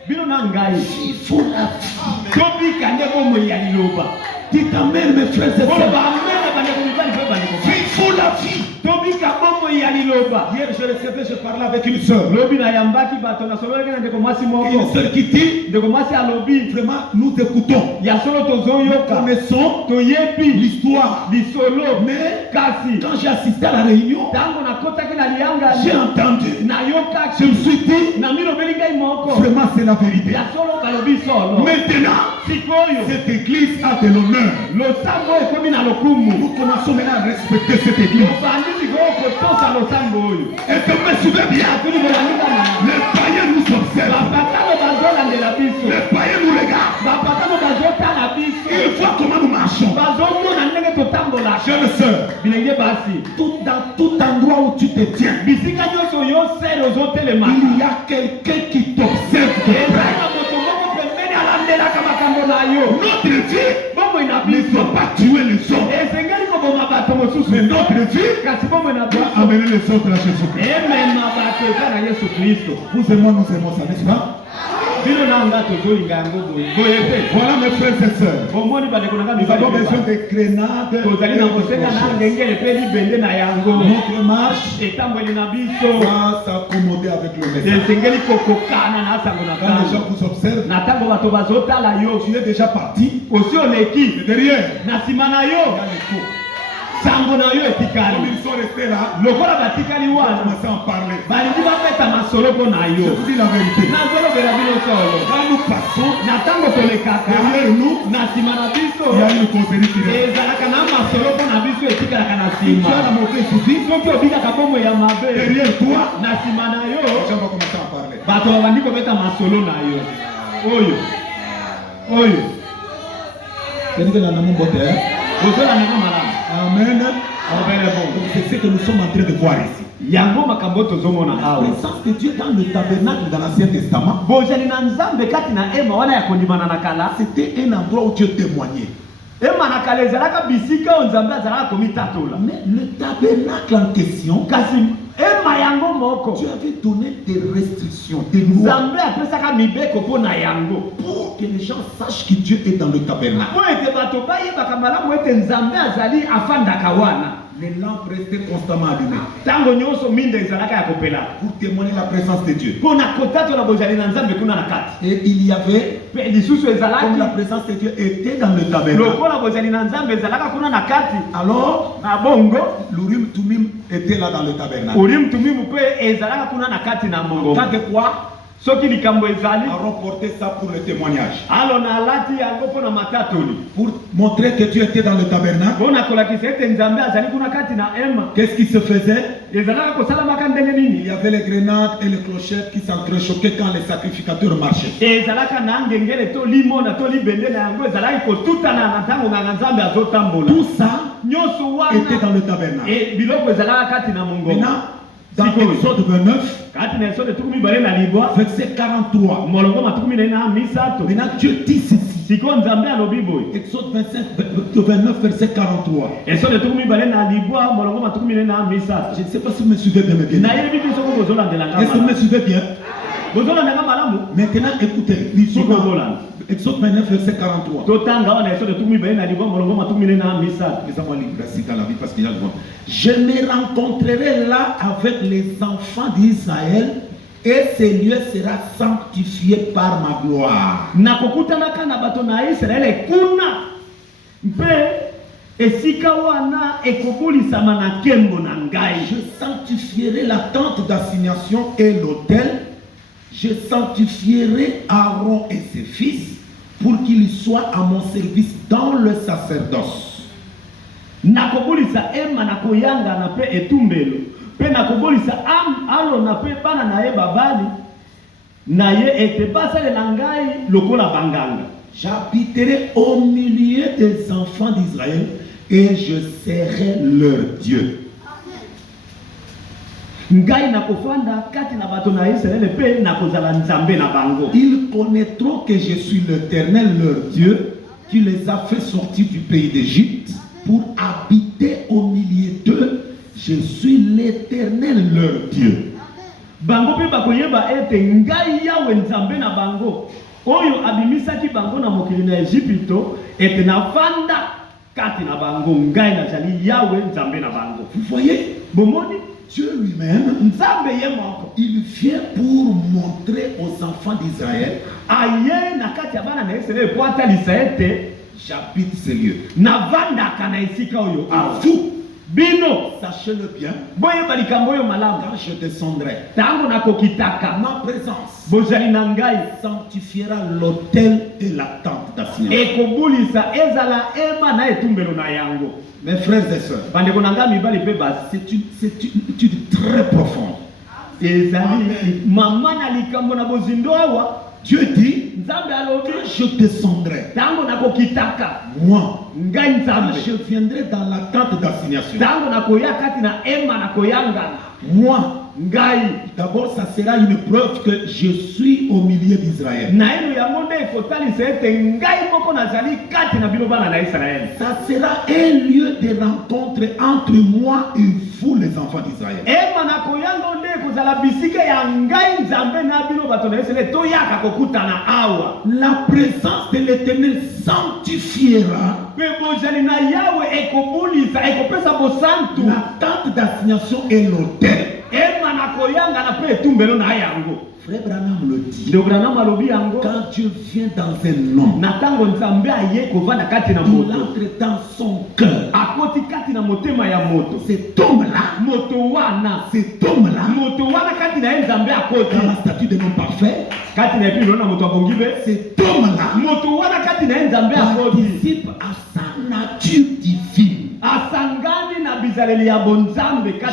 Bino na ngai. il faut la vie. Tobika nde bomoi ya liloba. Dites amen, mes frères et Oyo sœurs. bamena bandeko mibali mpe bandeko basi. Il faut la vie. Tobika bomoi ya liloba. Hier, je parlais avec une sœur. Lobi na yambaki bato nasololaki na ndeko mwasi Une moko. sœur qui dit, Ndeko mwasi alobi vraiment, nous écoutons. ya solo Nous tozoyoka. connaissons Toyebi l'histoire. lisolo. Mais Kasi quand j'ai assisté à la réunion, ntango nakotaki na lianga j'ai entendu. Je nayokaki me suis dit, na milobeli ngai moko vraiment, c'est la vérité. ya solo balobi solo. Maintenant, Sikoyo cette église a de l'honneur. losambo ekomi na lokumu. Nous commençons maintenant à respecter cette église. Obandi sikoyo kotosa losambo oyo. Et que me souviens bien, Tuli bolandingana. les païens nous observent. Bapatano bazolandela biso. Les païens nous regardent. Bapatano bazotala biso. Ils voient comment nous marchons. Bazomona ndenge totambola. Jeune sœur, Bilenge basi. dans tout endroit où tu te tiens, Bisika nyonso yo sere ozotelema. il y a quelqu'un qui t'observe de près. Ezaka moto moko pembeni alandelaka makambo na yo. Notre vie Bomoi na ne biso. doit pas tuer les autres. Esengeli koboma bato mosusu. Mais notre vie Kasi bomoi na doit biso. amener les autres à Jésus-Christ. Emema bato eza na Yesu Kristo. Vous et moi, nous aimons ça, n'est-ce pas? Bino na nga tozolinga yango boye. Boye pe. Voilà mes frères et sœurs. Bomoni bandeko na nga Nous avons mibali. besoin de grenades. Tozali na kosenga na ngengele mpe libende na yango. Notre marche Etamboli na biso. doit s'accommoder avec le message. Esengeli kokokana na sango na Quand les gens kango. vous observent, Na tango bato bazotala yo. tu es déjà parti. Osi oleki. Et derrière, Na nsima na il y yo. a l'écho. Sango na yo Comme etikali. ils sont restés là, Lokola batikali on a wana. commencé à en parler. Balingi bapeta masolo mpo na Je yo. vous dis la vérité. Nazolobela bino solo. Quand nous passons, Na tango tolekaka. derrière nous, Na nsima na il y biso. a une causerie qui reste. Ezalaka na masolo mpo na biso etikalaka na Si tu as la nsima. mauvaise souci, Soki obikaka bomoi ya mabe. derrière toi, Na nsima na les yo. gens vont commencer à en parler. Bato babandi kobeta masolo na yo. Oyo. Oyo. C'est-à-dire que dans mon beauté, Ozolandaka malamu. Amen. C'est ce que nous sommes en train de voir ici. La présence de Dieu dans le tabernacle dans l'Ancien Testament, c'était un endroit où Dieu témoignait. Mais le tabernacle en question, Dieu avait donné des restrictions, des lois, pour que les gens sachent que Dieu est dans le tabernacle. Les lampes restaient constamment allumées pour témoigner la présence de Dieu. Et il y avait, comme la présence de Dieu était dans le tabernacle, alors l'Urim Tumim était là dans le tabernacle. Tant que quoi? A reporté ça pour le témoignage. Pour montrer que Dieu était dans le tabernacle. Qu'est-ce qui se faisait? Il y avait les grenades et les clochettes qui s'entrechoquaient quand les sacrificateurs marchaient. Tout ça était dans le tabernacle. Maintenant, dans Exode 29, verset 43. Maintenant, Dieu dit ceci. Exode 29, verset 43. Je ne sais pas si vous me suivez bien. Est-ce que vous me suivez bien? Maintenant, écoutez. Exode 29, verset 43. Je me rencontrerai là avec les enfants d'Israël et ce lieu sera sanctifié par ma gloire. Je sanctifierai la tente d'assignation et l'autel. Je sanctifierai Aaron et ses fils pour qu'ils soient à mon service dans le sacerdoce. Nakobolisa ema nakoyanga na pe etumbelo pe nakobolisa alo na pe bana na ye babali na ye ete basale na ngai lokola banganga. J'habiterai au milieu des enfants d'Israël et je serai leur Dieu. Ils connaîtront que je suis l'Éternel leur Dieu qui les a fait sortir du pays d'Égypte pour habiter au milieu d'eux. Je suis l'Éternel leur Dieu. Bango pe bakoyeba ete ngai yawe nzambe na bango oyo abimisaki bango na mokili na Egypto ete na vanda kati na bango ngai na jali yawe nzambe na bango. Vous voyez, bomoni Dieu lui-même, il vient pour montrer aux enfants d'Israël, j'habite ces lieux. À vous, sachez-le bien, quand je descendrai, ma présence sanctifiera l'autel et la tente d'assignation. Mes frères et sœurs, c'est une étude très profonde. Dieu dit, je descendrai. Moi, je viendrai dans la tente d'assignation. Moi, d'abord, ça sera une preuve que je suis au milieu d'Israël. Ça sera un lieu de rencontre entre moi et vous, les enfants d'Israël. La présence de l'Éternel sanctifiera la tente d'assignation et l'autel. Frère Branham le dit. Quand Dieu vient dans un homme, il entre dans son cœur. Cet homme-là, dans la statue de l'homme parfait, cet homme-là participe à sa nature divine.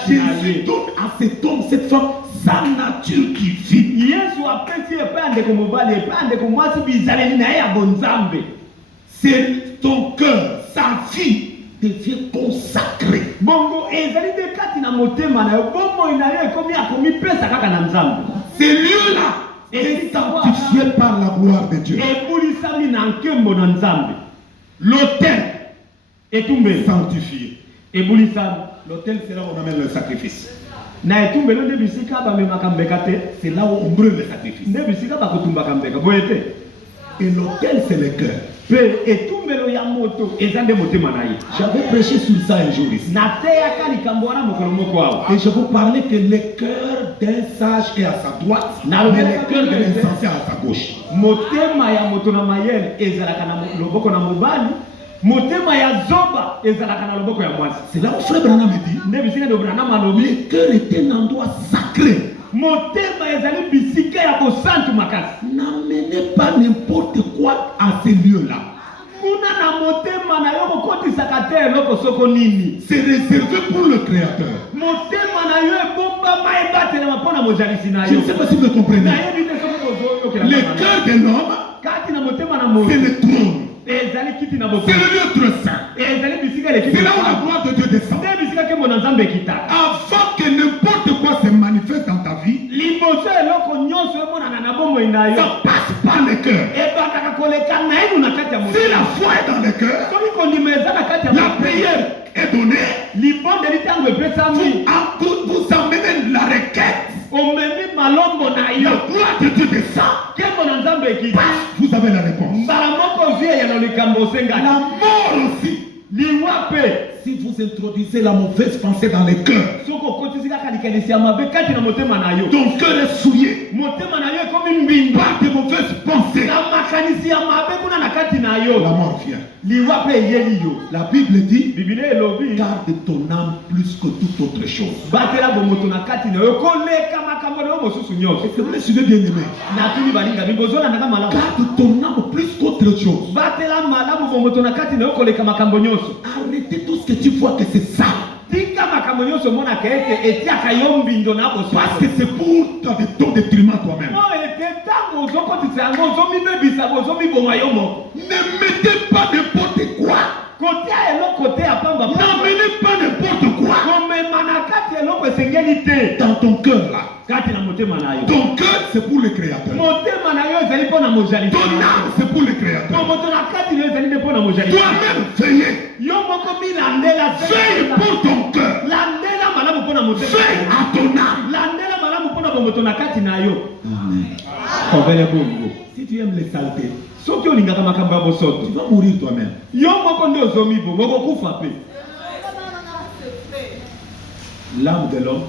Jésus donne à cet homme, cette femme, sa nature divine. C'est ton cœur, sa vie devient consacré. Bongo ezali de kati na motema na yo bongo na yo ekomi akomi pesa kaka na Nzambe. Ces lieux-là est sanctifié par la gloire de Dieu. Ebulisami na nkembo na Nzambe. L'autel Etumbe sanctifié. Ebulisami. L'autel, c'est là où on amène le sacrifice. Na etumbe lo nde bisika ba memaka mbeka te. C'est là où on brûle le sacrifice. Nde bisika ba kotumbaka mbeka boyete. Et l'autel, c'est le cœur. Pe etumbelo ya moto ezande motema na ye. J'avais prêché sur ça un jour ici. Na te yakali kambwana mokolo moko awa. Et je vous parlais que le cœur d'un sage est à sa droite, mais le cœur de l'insensé est à sa gauche. Motema ya moto na mayele ezalaka na loboko na mobali. Motema ya zoba ezalaka na loboko ya mwasi. C'est là où Frère Branham me dit, Nde bisika de Branham alobi. le cœur est un endroit sacré. Motema ezali bisika ya kosantu makasi. N'amenez pas n'importe quoi à ces lieux-là. Kuna na motema na yo kokotisaka te eloko soko nini. C'est réservé pour le Créateur. Motema na yo ebombama ebatela mpona mojalisi na Je yo. ne sais pas si vous le comprenez. Na yebi te soko kozoyokela. Le cœur de l'homme, Kati na motema na moto. c'est le trône. Ezali kiti na boko. C'est le lieu très saint. Ezali bisika le kiti. C'est là où la gloire de Dieu descend. Nde bisika ke mona Nzambe ekitaka. Avant que n'importe quoi se manifeste dans ta vie, Liboso eloko nyonso emonana na bomoi na yo. ça passe par le cœur. Ebandaka koleka na yenu na kati ya moto. Si la foi est dans le cœur, Soki kondima eza na kati ya la moto. prière est donnée. Libondeli ntango epesami. Vous emmenez la requête. Omemi malombo na yo. La gloire de Dieu descend. Kembo na Nzambe ekiti. Vous avez la réponse. Mbala moko vie ya na likambo La osengani. mort aussi. Liwa pe. Si vous introduisez la mauvaise pensée dans le cœur, Soko kotisi kaka likelesi ya mabe kati na motema na yo. ton cœur est souillé Motema na yo ekomi mbinga. par de mauvaises pensées. Na makanisi ya mabe kuna na kati na yo. La mort vient. Liwa pe eyeli yo. La Bible dit, Biblia elobi. garde ton âme plus que toute autre chose. Batela bomoto na kati na yo koleka makambo na yo mosusu nyonso. Vous me suivez bien aimé. Natuni balinga bibozola na malamu. Garde ton âme plus qu'autre chose. Batela malamu bomoto na kati na yo koleka makambo nyonso. Arrêtez tout ce que tu vois que c'est ça. Tika makambo nyonso mona ete etiaka yo mbindo na boso. Parce que c'est pour ton détriment toi-même. No ete tango ozokotisa yango ozomibebisa ozomiboma yo moko. Ne mettez pas n'importe quoi. Kotia eloko te ya pamba pamba. N'amenez pas n'importe quoi Komema na kati eloko esengeli te. dans ton cœur là. Kati na motema na yo. Ton cœur, c'est pour le Créateur. Motema na yo ezali mpona mojalisi. Ton âme, c'est pour le Créateur. Moto na kati na yo ezali nde mpona mojalisi. Toi-même, veillez. Yo moko milandela. Veille pour ton cœur. Landela malamu mpona motema. Veille à ton âme. Landela malamu mpona bomoto na kati na yo. Amen. Kovele bongo. Si tu aimes les saletés, Soki olingaka makambo ya bosoto. tu vas mourir toi-même. Yo moko nde ozomibo mokokufa pe. L'âme de l'homme,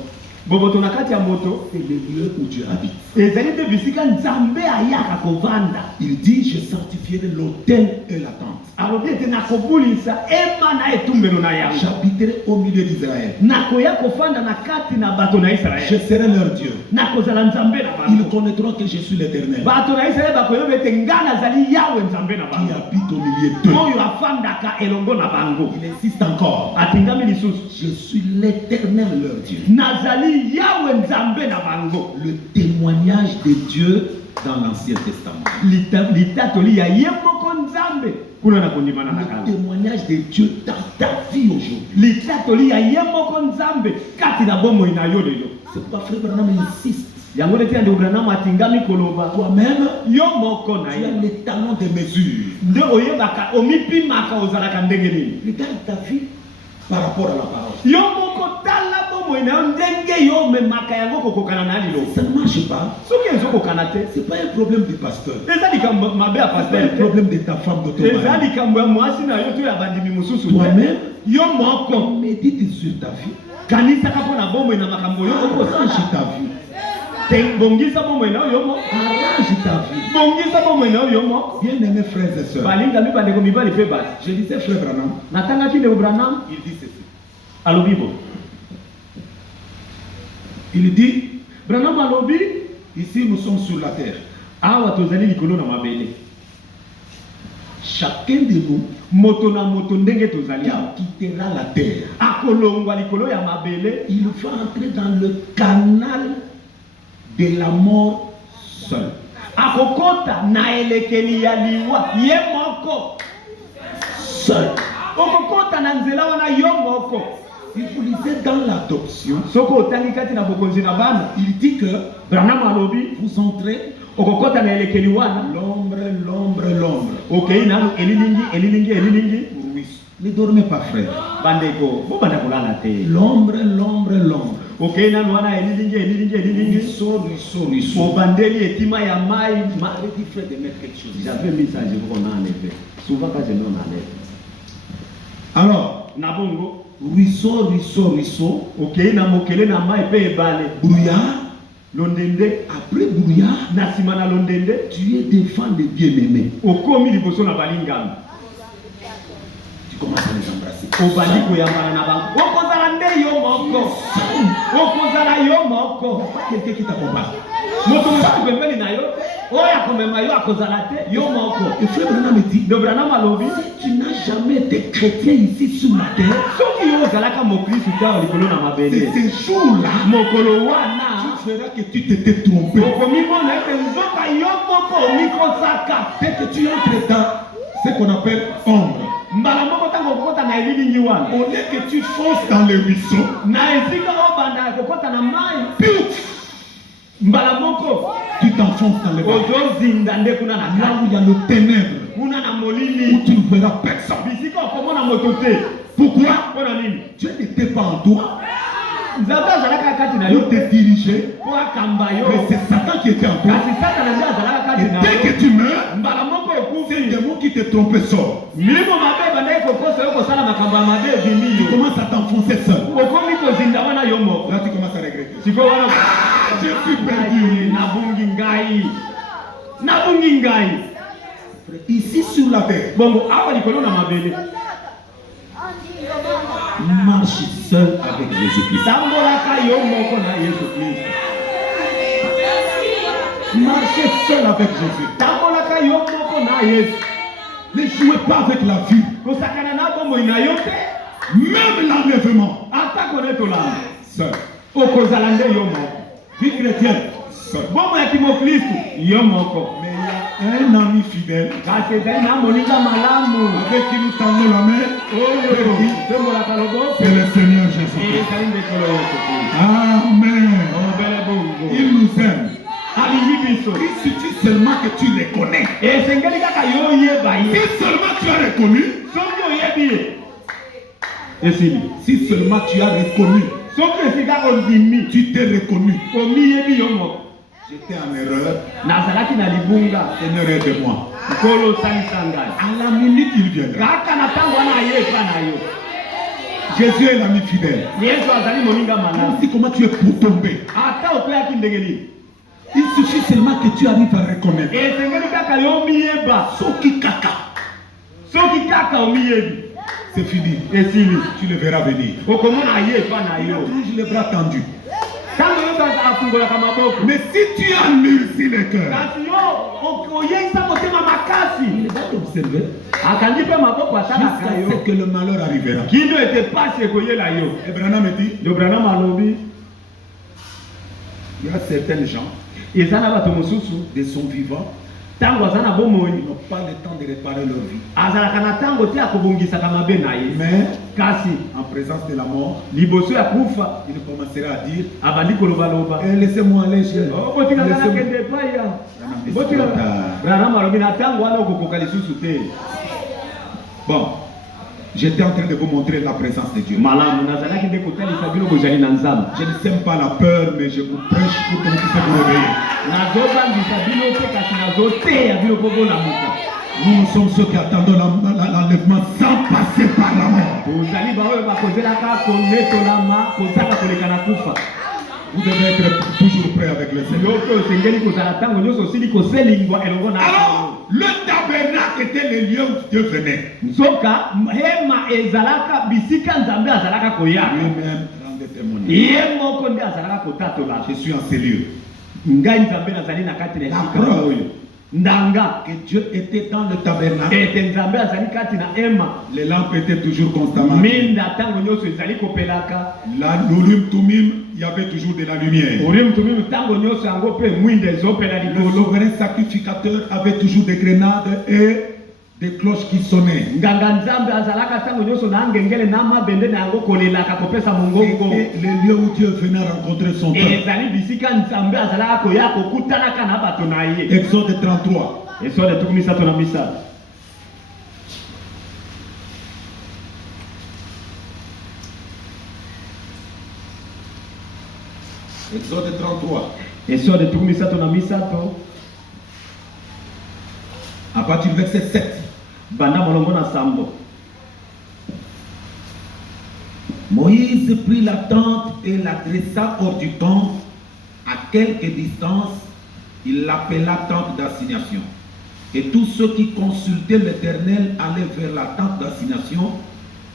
Bomoto na kati ya moto. c'est le lieu où Dieu habite. Ezali nde bisika Nzambe ayaka kovanda. Il dit, je sanctifierai l'autel et la tente. Alobi ete nakobulisa ema na etumbelo na yango. J'habiterai au milieu d'Israël. Nakoya kofanda na kati na bato na Je Israeli. serai leur Dieu. Nakozala Nzambe na Ils bango. connaîtront que je suis l'Éternel Bato na Israeli bakoyoba ete nga nazali Yawe Nzambe na qui bango. habite au milieu d'eux. Oyo afandaka elongo na bango. Il insiste encore. Atingami lisusu. Je suis l'Éternel leur Dieu. Nazali Yawe Nzambe na bango. Le témoignage de Dieu dans l'Ancien Testament. Litatoli ya ye moko Nzambe kuna na kondimana na Le kala. témoignage de Dieu dans ta vie aujourd'hui. Litatoli ya ye moko Nzambe kati na bomoi na yo lelo. C'est pourquoi Frère Branham insiste. Yango leti ande Branham atingami koloba. Toi-même, Yo moko na tu as ye. les talons de mesure. Nde oyebaka omipimaka ozalaka ndenge nini. Regarde ta vie par rapport à la parole. Yo moko tala bomoi na yo ndenge yo omemaka yango kokokana na lilo. Ça ne marche pas. Soki ezokokana te. Ce n'est pas un problème du pasteur. Eza likambo mabe ya Ce n'est pas pasteur un te. problème de ta femme, de ton Eza mari. likambo ya mwasi na yo to ya bandimi mosusu te. Toi-même, Yo moko médite sur ta vie. kanisaka mpona bomoi na makambo yo okosala. Arrange ta vie. Bongisa bomoi na yo moko. Arrange ta vie. Bongisa bomoi na yo moko. Bien-aimés frères et sœurs, Balingami bandeko mibali pe basi. je disais Frère Branham, Natangaki ndeko Branham il dit ceci. alobi bo. Il dit, Branham alobi ici nous sommes sur la terre. awa tozali likolo na mabele. Chacun de nous Moto na moto ndenge tozali awa. quittera la terre. Akolongwa likolo ya mabele. Il va entrer dans le canal de la mort seul. Akokota na elekeli ya liwa ye moko. Seul. okokota na nzela wana yo moko. Si vous lisez dans l'adoption, Soko otangi kati na bokonzi na bana, il dit que Branham alobi vous entrez okokota na elekeli wana l'ombre. okei nanu elilingi Oui. Ne dormez pas, frère. bandeko bobanda kolala te. L'ombre. okei nanu wana elilingi Ruisseau. obandeli etima ya mai J'avais dit, frère, de mettre quelque chose. j'avais mis ça, je vous connais en effet. Souvent quand je mets en enlève. Alors, Na bongo ruisseau. okei na mokele na mai pe ebale Brouillard. londende Après brouillard, na nsima na londende tu es devant les bien-aimés. okomi liboso na balingami. Tu commences à les embrasser. obandi koyambana na bango okozala nde yo moko okozala yo moko Pas quelqu'un qui t'accompagne. moto mosusu pembeni na yo oyo akomema yo akozala te yo moko. Et frère Branham me dit, Ndio Branham alobi tu n'as jamais été chrétien ici sur la terre. soki yo ozalaka mokristu ta likolo na C'est mabele ce jour-là, mokolo wana tu feras que tu t'étais trompé. okomimona ete nzoka yo moko omikosaka. Dès que tu entres dans ce qu'on appelle ombre, mbala moko ntango okokota na elilingi wana au lieu que tu fonces dans les ruisseaux, na esika obanda kokota na mai piouf, mbala moko tu t'enfonces dans les bas. ozozinda nde kuna na Là kati où il y a le ténèbre, kuna na où molili tu ne verras personne. bisika okomona moto te. Pourquoi? mpona nini? Dieu n'était pas en toi. nzambe azalaka kati na Dieu yo te dirigeait, po akamba yo, mais c'est Satan qui était en toi. kasi satana nde azalaka Et kati na dès yo. que tu meurs, mbala moko c'est okufi le démon qui te trompait sort. milimo mabe ebandaki kokosa yo kosala makambo ya mabe ebimi Tu yo commences à t'enfoncer seul. okomi kozinda wana yo moko. Là, tu commences à regretter. sikoyo wana Je suis perdu. nabungi ngai. Ici sur la terre, bongo awa likolo na mabele marche seul avec Jésus-Christ. tambolaka yo moko na yesu kristo. Marchez seul avec Jésus. tambolaka yo moko na yesu. Ne jouez pas avec la vie. kosakana na bomoi na yo te Même l'enlèvement, ata konetolama seul. okozala nde yo moko. Vie chrétienne, seul. bomoi ya kimokristu yo moko. Mais il y a un ami fidèle kasi ezali na moninga malamu avec qui nous tendons la main. oyo tombolaka loboko C'est le Seigneur Jésus. ezali ndekolo yesu kristo. Amen. obele bongo Il nous aime. alingi biso. Il suffit seulement que tu les connais. esengeli kaka yo oyeba ye. Si seulement tu as reconnu, soki oyebi ye esili. si seulement tu as reconnu, soki esika ondimi tu t'es reconnu. omiyebi yo moko. J'étais en erreur. nazalaki na libunga Seigneur, aide-moi. nkolo osalisa ngai. À la minute, il viendra. kaka na ntango wana aye epa na yo. Jésus est l'ami fidèle. yesu azali moninga Même malamu. si comment tu es pour tomber, ata okweyaki ndenge nini. il suffit seulement que tu arrives à reconnaître. esengeli kaka yo omiyeba. Soki kaka, soki kaka omiyebi c'est fini. esili. Tu le verras venir. okomona aye epa na Il a yo. toujours les bras tendus. ntango yo afungolaka maboko. Mais si tu as endurci le cœur, kasi yo oyeisa motema makasi. il va t'observer akangi mpe maboko atalaka jusqu'à ce yo que le malheur arrivera. kino ete pasi ekoyela yo. Et Branham me dit, ndio Branham alobi il y a certaines gens eza na bato mosusu de son vivant, ntango aza na bomoi ils n'ont pas le temps de réparer leur vie. azalaka na ntango te akobongisaka mabe na ye. Mais kasi en présence de la mort, liboso ya kufa il commencera à dire, abandi kolobaloba laissez-moi aller chez botikaka Laissez-moi- nakende epai ya Botika. Branham alobi na ntango wana okokoka lisusu te. Bon, j'étais en train de vous montrer la présence de Dieu. malamu nazalaki nde kotalisa bino bozali na nzambe. Je ne sème pas la peur, mais je vous prêche pour que vous puissiez vous réveiller. nazobangisa bino te kasi nazoteya bino mpo bolamuka. Nous sommes ceux qui attendons l'enlèvement sans passer par la mort. tozali baoyo bakozelaka konetolama kozaka koleka na kufa. Vous devez être toujours prêt avec le Seigneur. yoke osengeli kozala ntango nyonso osili koselingwa elongo na Alors, le tabernacle était le lieu où Dieu venait. nzoka hema ezalaka bisika nzambe azalaka koya. Lui-même rendait témoignage. ye moko nde azalaka kotatola. Je suis en ces lieux. ngai nzambe nazali na kati na esika oyo ndanga Que Dieu était dans le tabernacle. ete nzambe azali kati na hema. Les lampes étaient toujours constamment. minda ntango nyonso ezali kopelaka. La l'Urim Tumim, il y avait toujours de la lumière. urim tumimi ntango nyonso yango mpe mwinda ezopela Le likolo. souverain sacrificateur avait toujours des grenades et des cloches qui sonnaient. nganga nzambe azalaka tango nyonso na ngengele na mabende na yango kolelaka kopesa mongongo. C'était le lieu où Dieu venait rencontrer son peuple. ezali bisika nzambe azalaka koya kokutanaka na bato na ye. Exode 33. Exode 33. Exode 33. Exode 33. À partir du verset 7. Banda molongo na sambo. Moïse prit la tente et la dressa hors du camp à quelque distance. Il l'appela tente d'assignation. Et tous ceux qui consultaient l'Éternel allaient vers la tente d'assignation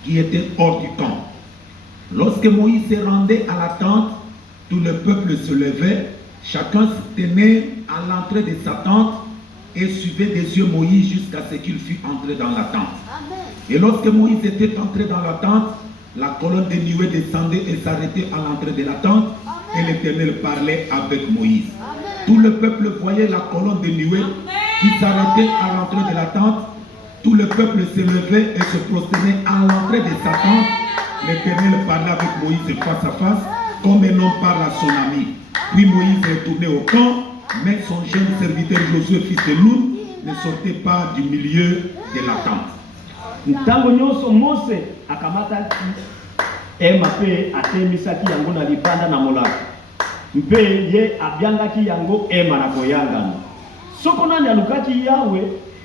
qui était hors du camp. Lorsque Moïse se rendait à la tente, tout le peuple se levait, chacun se tenait à l'entrée de sa tente et suivait des yeux Moïse jusqu'à ce qu'il fût entré dans la tente. Amen. Et lorsque Moïse était entré dans la tente, la colonne de nuée descendait et s'arrêtait à l'entrée de la tente. Amen. Et l'Éternel parlait avec Moïse. Amen. Tout le peuple voyait la colonne de nuée qui s'arrêtait à l'entrée de la tente. Tout le peuple se levait et se prosternait à l'entrée de sa tente. L'Éternel parlait avec Moïse face à face, comme un homme parle à son ami. Puis Moïse retournait au camp, mais son jeune serviteur Josué, fils de Nun, ne sortait pas du milieu de la tente. Ntango nyonso Mose akamata ema pe atemisaki yango na libanda na molako. Mpe ye abyangaki yango ema na koyangana. Soko nani alukaki yawe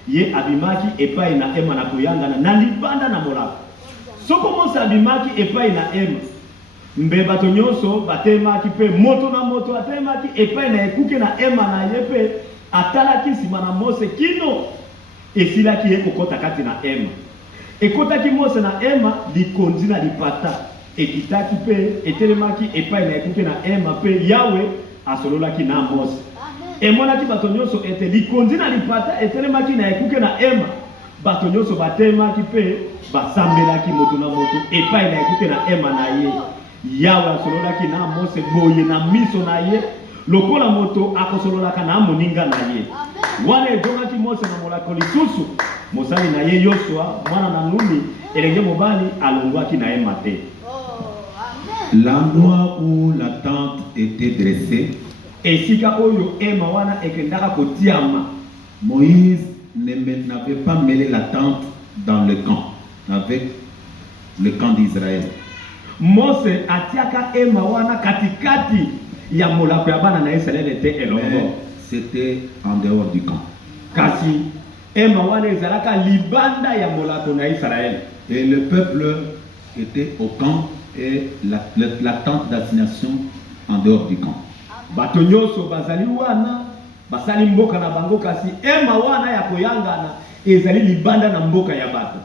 ye abimaki epai na ema na koyangana na libanda na molako. Soko Mose abimaki epai na ema. Mbe bato nyonso batemaki pe moto na moto atemaki epai na ekuke na ema na ye pe atalaki nsima na Mose kino esilaki ye kokota kati na ema. Ekotaki Mose na ema likonzi na lipata ekitaki pe etelemaki epai na ekuke na ema pe yawe asololaki na Mose. Emonaki bato nyonso ete likonzi na lipata etelemaki na ekuke na ema. Bato nyonso batemaki pe basambelaki moto na moto epai na ekuke na ema na ye. Yawe asololaki na Mose boye na miso na ye lokola moto akosololaka na moninga na ye. Wana ezongaki Mose na molako lisusu mosali na ye Yosua mwana na Nuni elenge mobali alongwaki na ye mate. L'endroit où la tente était dressée, esika oyo ema wana ekendaka kotiama, Moïse n'avait pas mêlé la tente dans le camp avec le camp d'Israël. Mose atiaka ema wana katikati ya molako ya bana na Israël te elongo. C'était en dehors du camp. Kasi ema wana ezalaka libanda ya molako na Israël. Et le peuple était au camp et la tente d'assignation en dehors du camp. Bato nyonso bazali wana basali mboka na bango kasi ema wana ya koyangana ezali libanda na mboka ya bato.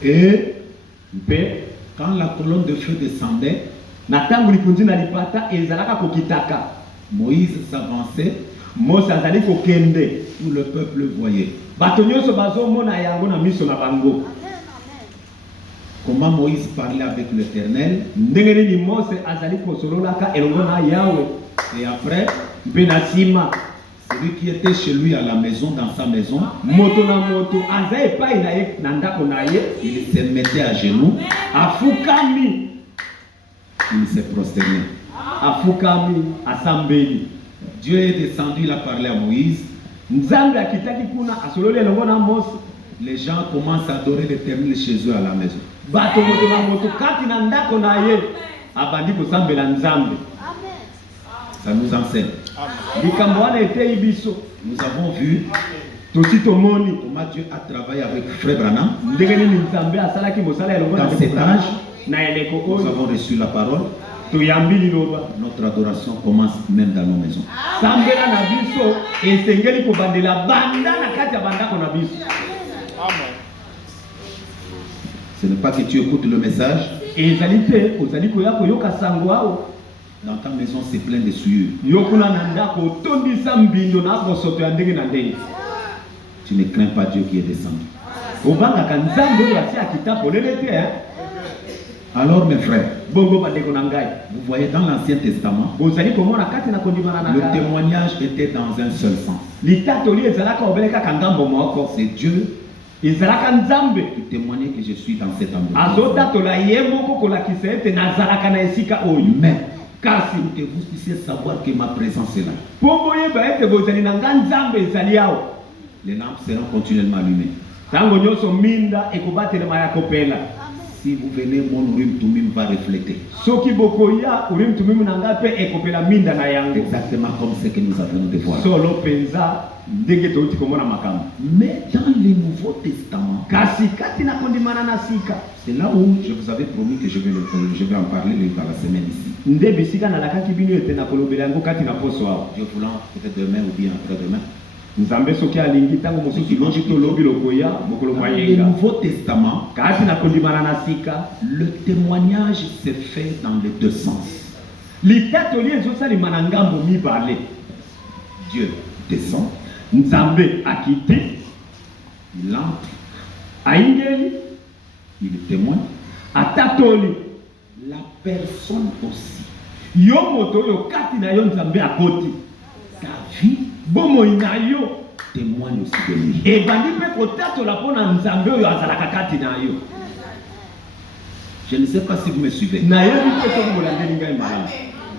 Et quand la colonne de feu descendait, Moïse s'avançait, tout le peuple voyait. Comment Moïse parlait avec l'Éternel. Et après, celui qui était chez lui à la maison, dans sa maison, il se mettait à genoux, il se prosternait. Dieu est descendu, il a parlé à Moïse. Les gens commencent à adorer l'Éternel chez eux à la maison. Ça nous enseigne. Nous avons vu comment Dieu a travaillé avec Frère Branham. Dans cet âge, nous avons reçu la parole. Notre adoration commence même dans nos maisons. Ce n'est pas que tu écoutes le message. Dans ta maison, c'est plein de souillures. Tu ne crains pas Dieu qui est descendu. Alors mes frères, Bongo bandeko na ngai. vous voyez dans l'Ancien Testament, Bozali komona kati na kondimana na le kala. témoignage était dans un seul sens. Litatoli ezalaka obeleka kangambo moko. C'est Dieu Ezalaka nzambe. qui témoignait que je suis dans cet endroit. Azotatola ye moko kolakisa ete nazalaka na esika oyo. Mais Kasi pour que vous puissiez savoir que ma présence est là, pombo yeba ete bozali na nga nzambe ezali awo. les lampes seront continuellement allumées. Tango nyonso minda ekobatelema ya kopela. Si vous venez, mon Urim Tumim va refléter Soki bokoya urim tumimu na nga pe ekopela minda na yango. exactement comme ce que nous avons de voir. Solo penza ndenge touti komona makambo. Mais dans le Nouveau Testament, Kasi kati na kondimana na sika. c'est là où je vous avais promis que je vais en parler dans la semaine ici. Nde bisika na lakaki bino ete na kolobela yango kati na poso awo. Dieu voulant, peut-être demain ou bien après-demain. Nzambe soki alingi tango mosusu lobi to lobi lokoya mokolo Dans le mayenga. Nouveau Testament, Kati na kondimana na sika. le témoignage se fait dans les deux sens. Litatoli ezosalima na ngambo mibale. Dieu descend, Nzambe akite, il entre, aingeli, il témoigne. atatoli. La personne aussi, Yo moto yo kati na yo nzambe akoti. sa vie Bomoi na yo. témoigne aussi de lui. Ebandi pe kotatola pona nzambe oyo azalaka kati na yo. Je ne sais pas si vous me suivez. Na yo pe soki bolandeli ngai malamu.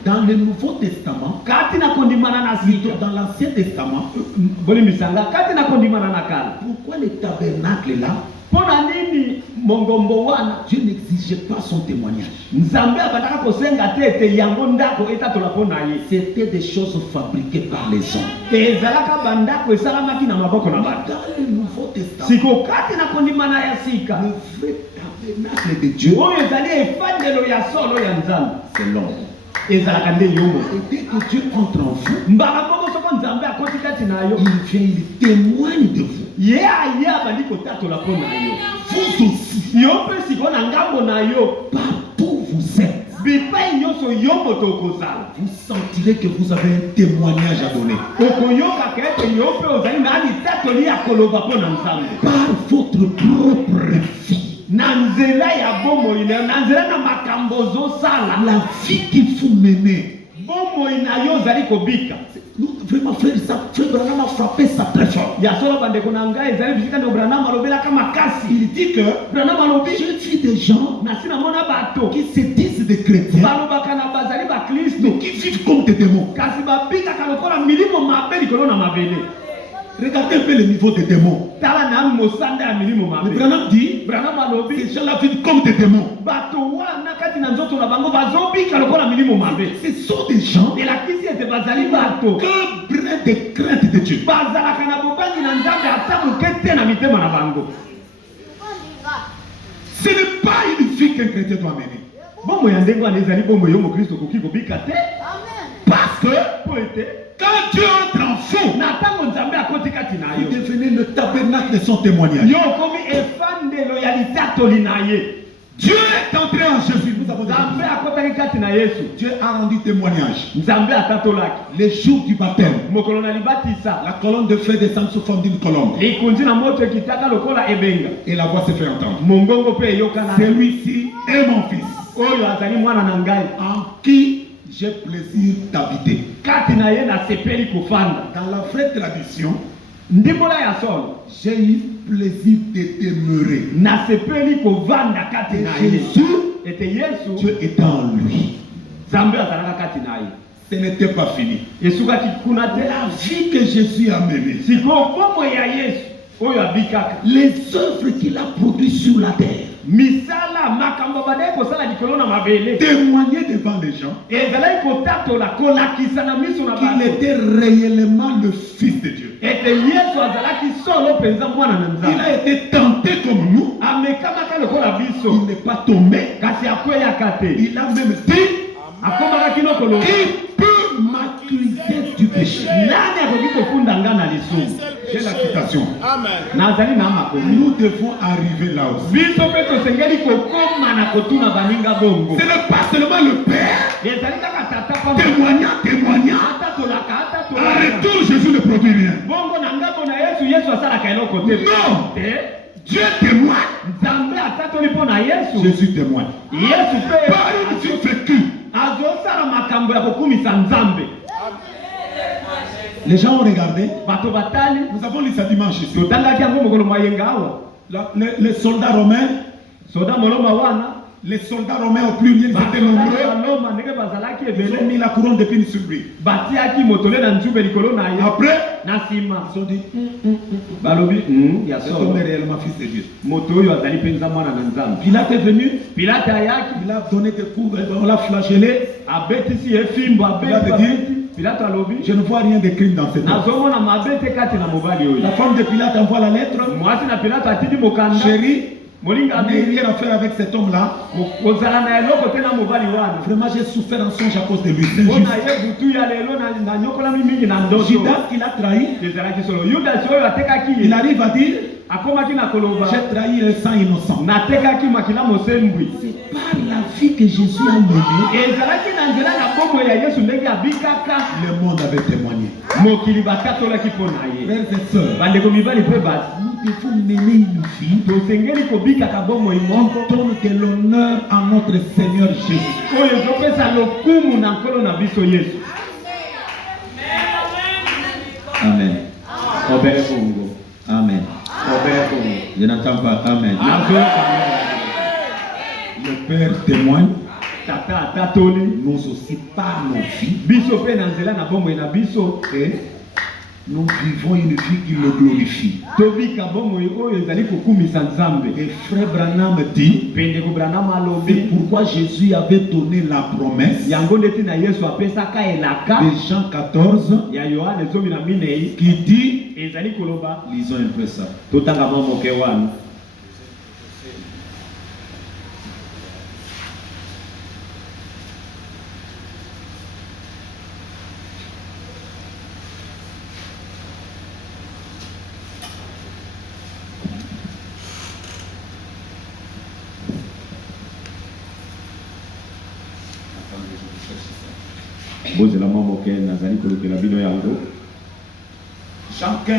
Dans le Nouveau Testament, Kati na kondimana na plutôt sika. dans l'Ancien Testament, Bolimisanga kati na kondimana na kala. pourquoi le tabernacle est là? Pona nini mongombo wana Dieu n'exigeait pas son témoignage. nzambe abataka kosenga te ete yango ndako etatola pona ye. C'était des choses fabriquées par les hommes. Ezalaka bandako esalamaki na maboko na bato. Dans le Nouveau Testament, Siko kati na kondimana ya sika. le vrai tabernacle de Dieu, Oyo ezali efandelo ya solo ya nzambe. c'est l'homme. Ezalaka nde yo moto. Et dès que Dieu entre en vous, Mbala moko soko nzambe akoti kati na yo. il vient, il témoigne de vous. Ye aye abandi kotatola pona yo. Vous aussi, Yo mpe siko na ngambo na yo. partout vous êtes, Bipai nyonso yo moto okozala. vous sentirez que vous avez un témoignage à donner. Okoyokaka ete yo mpe ozali na litatoli ya koloba pona nzambe. Par votre propre vie. Na nzela ya bomoi na nzela na makambo ozosala. La vie qu'il faut mener. Bomoi na yo ozali kobika. Non, vraiment, frère Branham a frappé ça très fort. Ya solo bandeko na ngai ezali bisika nde Branham alobelaka makasi. Il dit que Branham alobi j'ai vu des gens na sina mona bato qui se disent des chrétiens, balobaka na bazali ba mais Kristo qui vivent comme des démons. kasi babikaka lokola milimo mabe likolo na mabele. Regardez un peu le niveau des démons. Tala na mosanda ya milimo Le mabe. Branham dit, Branham alobi ces gens-là vivent comme des démons. bato wana kati na nzoto na bango bazobika lokola milimo mabe. Ce sont des gens Elakisi ete bazali bato qu'un brin de crainte de Dieu. bazalaka na bobangi na nzambe ata moke te na mitema na bango. Ce n'est pas une vie qu'un chrétien doit mener. Bomo ya ndenge wana ezali bomo yo mokristo koki kobika te. Parce que Po ete quand Dieu entre en vous, na ntango nzambe akoti kati na vous yo devenez le tabernacle de son témoignage. yo okomi efandelo ya litatoli na ye. Dieu est entré en Jésus. Nous avons Nzambe dit. akotaki kati na Yesu. Dieu a rendu témoignage. Nzambe atatolaki Les jours du baptême, mokolo na libatisa la colonne de feu descend sous forme d'une colombe. likunzi na moto ekitaka lokola ebenga Et la voix se fait entendre. mongongo mpe eyokana. Celui-ci est mon fils, Oyo azali mwana na ngai en qui j'ai plaisir d'habiter. kati na ye nasepeli kofanda. Dans la vraie tradition, Ndimbola ya solo j'ai eu plaisir de demeurer. nasepeli kovanda kati Et na ye. Jésus, Ete Yesu Dieu est en lui. Nzambe azalaka kati na ye. Ce n'était pas fini. Esukaki kuna te. La vie que Jésus a menée, Sikoyo bomo ya Yesu oyo abikaka les œuvres qu'il a produites sur la terre, misala makambo badai kosala likolo na mabele témoigner devant les gens ezalaki kotatola kolakisa na miso na qu'il bato était réellement le Fils de Dieu. ete Yesu azalaki solo mpenza mwana na Il Nzambe. a été tenté comme nous. Amekamaka lokola Il biso n'est pas tombé. kasi akweyaka te. Il a même dit, Akomaka kino koloba qui peut m'accuser du péché? nani akoki kofunda nga na lisumu. J'ai la citation. Nazali na makomi Nous devons arriver là aussi. biso mpe tosengeli kokoma na kotuna baninga bongo. Ce n'est pas seulement le Père ezali kaka tata pamba témoignant. atatolaka En atatolaka retour, Jésus ne produit rien. bongo na ngambo na Yesu asalaka eloko te. Non. te Dieu témoigne Nzambe atatoli mpo na na Yesu. Jésus témoigne. Yesu pe. Par une vie vécue. Azosala makambo ya kokumisa Nzambe. Les gens ont regardé. Bato batali. Nous avons lu ça dimanche ici. Totanga kiango mokolo mayenga awa. Les soldats romains. Soda moloma wana. Les soldats romains au pluriel, ils étaient nombreux. Ils ont mis la couronne d'épines sur lui. Après, ils ont dit, cet homme est réellement fils de Dieu. Pilate est venu, il a donné des coups, on l'a flagellé. Il a dit, je ne vois rien de crime dans cet homme. La femme de Pilate envoie la lettre. Chérie, n'ayez rien à faire avec cet homme-là. Vraiment, j'ai souffert en songe à cause de lui. Judas, qu'il a trahi, il arrive à dire, j'ai trahi un sang innocent. C'est par la vie que Jésus a menée, le monde avait témoigné. Frères et sœurs, nous devons mener une vie on donne de l'honneur à notre Seigneur Jésus. Amen. Amen. Je n'entends pas. Amen. Le Père témoigne. Nous aussi par nos vies. Et nous vivons une vie qui le glorifie. Et frère Branham dit, c'est pourquoi Jésus avait donné la promesse de Jean 14 qui dit, lisons un peu ça. Jean 15.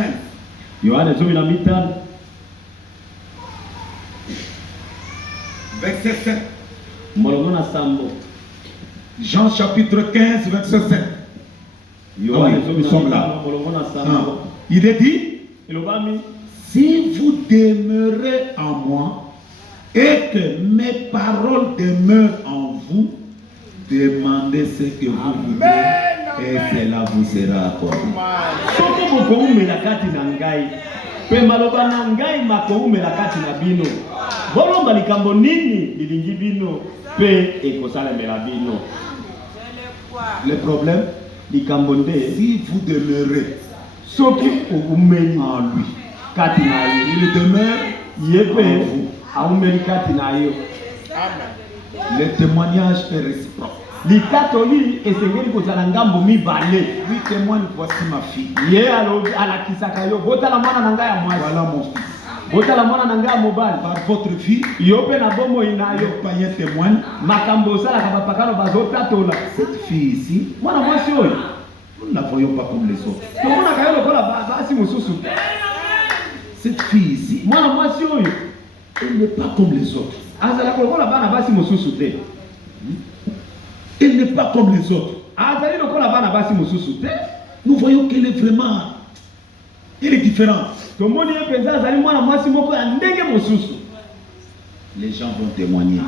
Verset 7. Jean chapitre 15, verset 7. Nous sommes là. Il est dit, si vous demeurez en moi et que mes paroles demeurent en vous, demandez ce que vous voulez et cela vous sera accordé. Le problème, si vous demeurez en lui, il demeure en vous. Le témoignage est réciproque. Lui témoigne, voici ma fille. Voilà mon fils. Par votre vie, le païen témoigne. Cette fille ici, nous ne la voyons pas comme les autres. Cette fille ici, elle n'est pas comme les autres. Elle n'est pas comme les autres. Nous voyons qu'elle est vraiment, elle est différente. Les gens vont témoigner.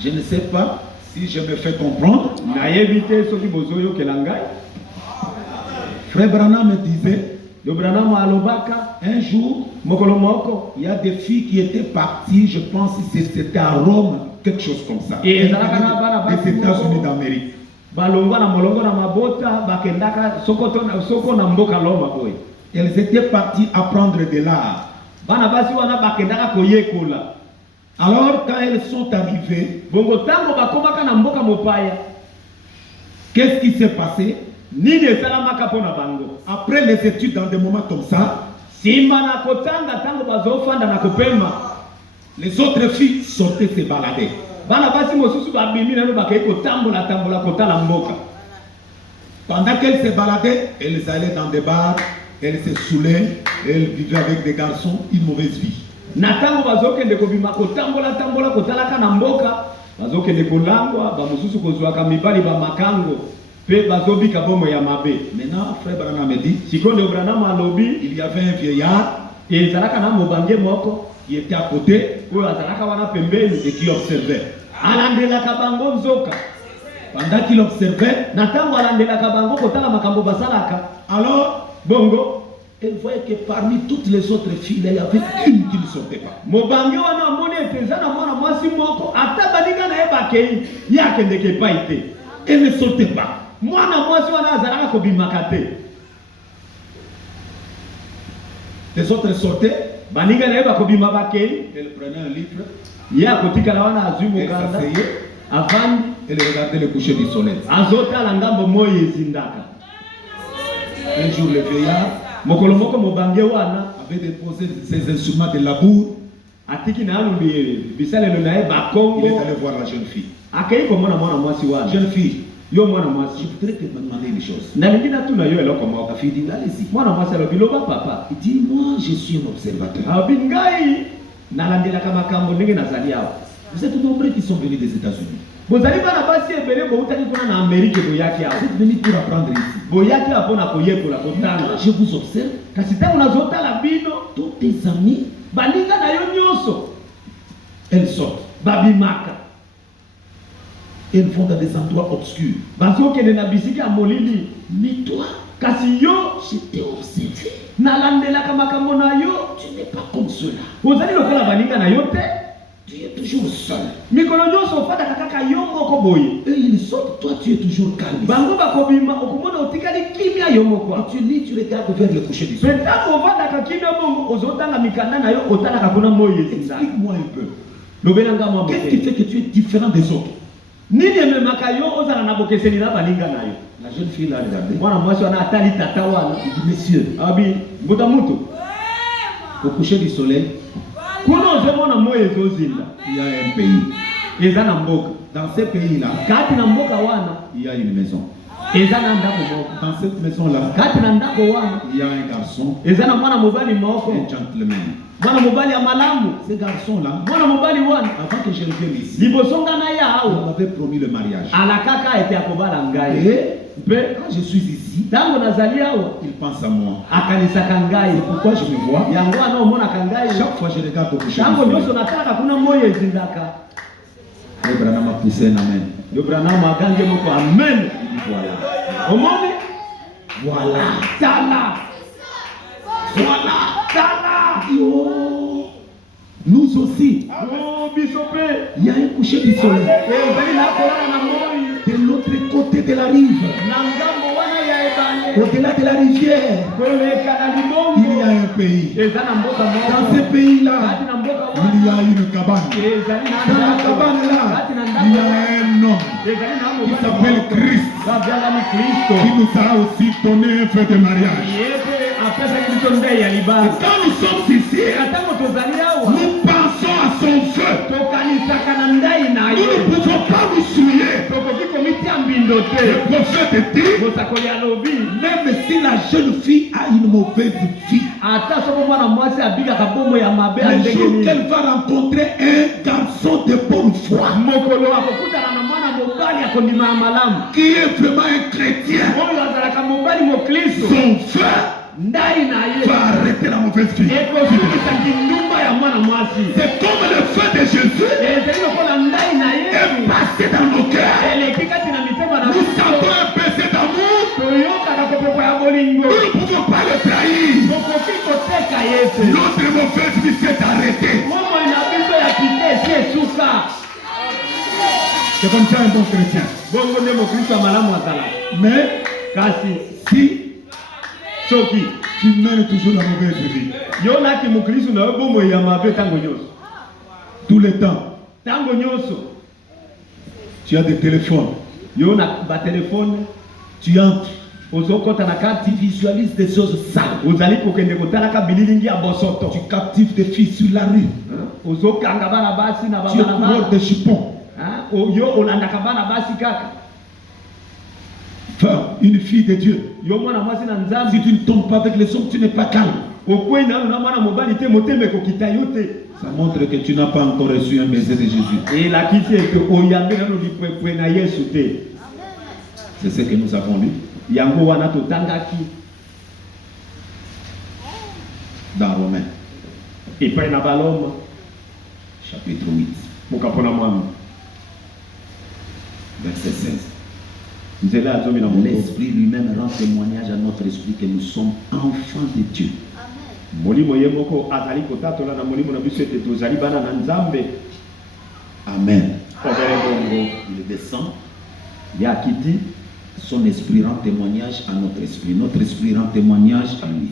Je ne sais pas si je me fais comprendre. Frère Branham me disait, un jour, il y a des filles qui étaient parties, je pense que c'était à Rome, quelque chose comme ça. Des États-Unis d'Amérique. Elles étaient parties apprendre de l'art. Alors, quand elles sont arrivées, qu'est-ce qui s'est passé? Après les études, dans des moments comme ça, les autres filles sortaient se balader. Pendant qu'elles se baladaient, elles allaient dans des bars, Elle se saoulait, elle vivait avec des garçons, une mauvaise vie. Natango bazokende kobima kotambola kotalaka na mboka bazokende kolangwa bamususu kozwaka mibali ba makango pe bazobika bomo ya mabe. Maintenant, frère Branham me dit, Sikondo Branham alobi il y avait un vieillard et zalaka na mobange moko qui était à côté oyo azalaka wana pembeni et qui observait. alandelaka bango nzoka. Pendant qu'il observait, Natango alandelaka bango kotala makambo basalaka. alors Bongo elle voyait que parmi toutes les autres filles, il y avait une qui ne sortait pas. mobange wana amoni epeza na mwana mwasi moko ata baninga na ye bakei ye akendeke epai te. Elle ne sortait pas. Mwana mwasi wana azalaka kobimaka te. Les autres sortaient, Baninga na ye bakobima bakei elle prenait un livre, ye akotikala wana azwi elle mokanda s'asseyait, avandi elle regardait le coucher du soleil. azotala ngambo moyo ezindaka. Un jour, le vieillard Mokolo moko mobange wana avait déposé ses instruments de labour. atiki na yano bisalelo na ye Il est bakongo allé voir la jeune fille. akei komona mwana mwasi wana. Jeune fille, Yo mwana je mwasi voudrais te demander une chose. nalingi natuna yo eloko moko. La fille dit, allez-y. Mwana mwasi alobi loba papa. Il dit, moi, je suis un observateur. Abi ngai nalandelaka makambo ndenge nazali awa. Vous êtes nombreux qui sont venus des États-Unis. Bozali bana basi ebele boutaki kuna na Amerike boyaki awa. Vous êtes venus pour apprendre ici. Boyaki awa mpona koyekola Quand kotanga. je vous observe, Kasi ntango nazotala bino tous tes amis, baninga na yo nyonso elles sortent. babimaka Elles vont dans des endroits obscurs. bazokende na bisika ya molili. Mais toi, Kasi yo je t'ai observé. nalandelaka makambo na yo. Tu n'es pas comme cela. Ozali lokola baninga na yo te. Tu es toujours seul. Mikolo nyonso ofandaka kaka yo moko boye. Eux, ils sortent, toi, tu es toujours calme. Bango bakobima okomona otikali kimia yo moko. Quand tu lis, tu regardes vers le coucher du soleil. Pe ntango ovandaka kimia bongo ozotanga mikanda na yo otalaka kuna moyo ezinda. Explique-moi un peu. Lobelanga mwa Qu'est-ce qui moke. fait que tu es différent des autres? Nini ememaka yo ozala na bokeseni na baninga na yo. La jeune fille l'a regardé. Mwana mwasi wana atali tata wana. Il dit, messieurs, Abi mbuta mutu. au coucher du soleil, Kuna ozomona moyo ezozinda. il y a un pays. Eza na mboka. Dans ce pays-là, Kati na mboka wana il y a une maison. eza na ndako moko. Dans cette maison-là, Kati na ndako wana il y a un garçon, eza na mwana mobali moko. un gentleman. Mwana mobali ya malamu. Ce garçon-là, Mwana mobali wana avant que je ne vienne ici, liboso nga na ya on awa m'avait promis le mariage. alakaka ete akobala ngai. Et Mpe quand je suis ici, ntango nazali awa il pense à moi. akanisaka ngai. Pourquoi je me vois? Yango wana omonaka ngai. Chaque fois que je regarde au coucher du Ntango soleil, nyonso natalaka kuna moyo ezindaka. Abraham a poussé un amen. Yo Branham agange moko amen. Il dit voilà. Omoni Voilà. tala Voilà. tala. Oh. Nous aussi, Oh biso pe il y a un coucher du soleil. ezali nakolala na moi De l'autre côté de la rive, na ngambo wana ya ebale au-delà de la rivière, koleka na il y libongo a un pays. eza na mboka Dans moko. ce pays-là, Kati na mboka il y a wana une cabane. ezali na Dans la ndako. cabane-là, Kati na il y a ndako un homme ezali na qui mobali s'appelle moko. Christ, babyangami Kristo qui nous a aussi donné un feu de mariage. ye mpe apesaki biso ndei ya Et libala. quand nous sommes ici, Ntango tozali awa nous pensons à son feu. tokanisaka na ndai na Nous ye. ne pouvons pas nous souiller. Tokoki komitia mbindo Le te. prophète dit, Mosakoli alobi même si la jeune fille a une mauvaise vie, ata soko mwana mwasi abikaka bomoi ya mabe ya le ndenge jour nini, qu'elle va rencontrer un garçon de bonne foi, mokolo akokutana na mwana mobali akondima ya malamu qui est vraiment un chrétien, oyo azalaka mobali mokristo, son feu ndai na ye va arrêter la mauvaise vie. ekosukisa kindumba ya mwana mwasi. C'est comme le feu de Jésus Ezali lokola ndai na est ye passé dans nos cœurs. eleki kati na mitema na Nous sentons biso. un baiser d'amour. Toyokaka kopoko ya bolingo. Nous ne pouvons pas le trahir. Tokoki koteka ye te. Notre mauvaise vie s'est arrêtée. Bomoi na biso ya pite esi esuka. C'est comme ça un bon chrétien. Bongo nde mokristo ya malamu azala. Mais Kasi si soki tu mènes toujours la mauvaise vie, yo naki mokristo na yo bomoi ya mabe ntango nyonso, tout le temps, ntango nyonso tu as des téléphones, yo na batelefone tu entres, ozokɔta na tu kati visualises des choses sales, ozali kokende kotalaka bililingi ya bosoto, tu captives des filles sur la rue, ozokanga bana basi na tu es coureur babalabala, de chippons. yo olandaka bana basi kaka. une fille de Dieu. Yo mwana mwasi na nzambe. Si tu ne tombes pas avec les hommes, tu n'es pas calme. Okwei na mwana mobali te moteme ko kitayote. Ça montre que tu n'as pas encore reçu un baiser de Jésus. Et la kiti que oyambe na no dipwe na Yesu te. C'est ce que nous avons lu. Yango wana totangaki dans Romains. Et pas na Baloma chapitre 8. Mokapona mwana. Verset 16. L'Esprit lui-même rend témoignage à notre esprit que nous sommes enfants de Dieu. Amen. Il descend. Son esprit rend témoignage à notre esprit. Notre esprit rend témoignage à lui.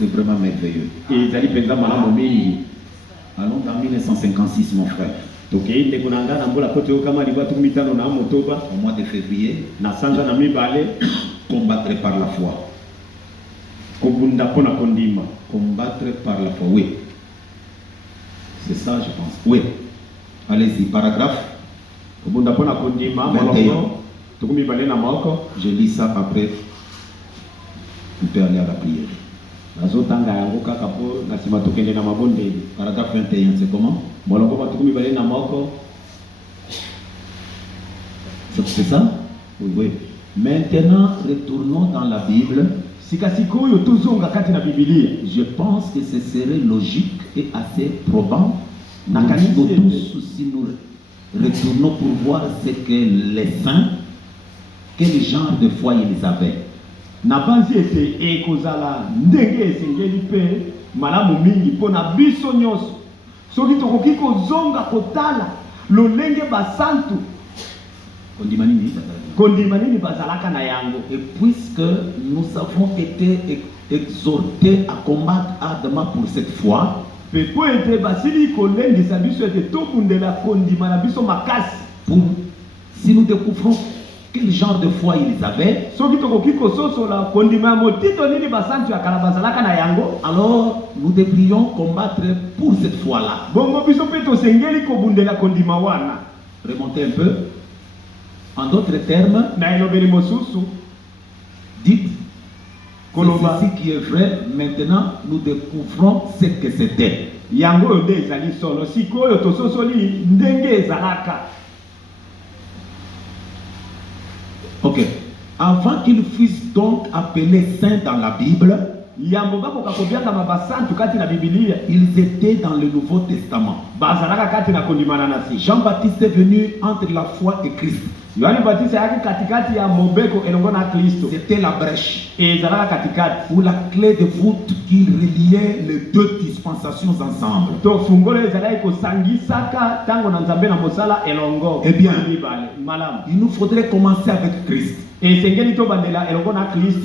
C'est vraiment merveilleux. Allons dans 1956, mon frère. Au mois de février, combattre par la foi. Combattre par la foi, oui. C'est ça, je pense. Oui. Allez-y, paragraphe. 21. Je lis ça après. On peut aller à la prière. Paragraphe 21, c'est comment? C'est ça? Oui, oui. Maintenant, retournons dans la Bible. Je pense que ce serait logique et assez probant. Nous tous, si nous retournons pour voir ce que les saints, quel genre de foi ils avaient. Nabanzi ete ekozala ndenge esengeli pe malamu mingi pona biso nyoso soki tokoki kozonga kotala lolenge basantu kondima nini bazalaka na yango. Et puisque nous avons été exhortés à combattre ardemment pour cette foi, pe po ete basili kolendisa biso ete tokundela kondima na biso makasi, pour si nous découvrons quel genre de foi ils avaient, alors nous devrions combattre pour cette foi-là. Remontez un peu. En d'autres termes, dites, c'est ceci qui est vrai, maintenant nous découvrons ce que c'était. Ok. Avant qu'ils fussent donc appelés saints dans la Bible, ils étaient dans le Nouveau Testament. Jean-Baptiste est venu entre la foi et Christ. C'était la brèche ou la clé de voûte qui reliait les deux dispensations ensemble. Eh bien, il nous faudrait commencer avec Christ. Si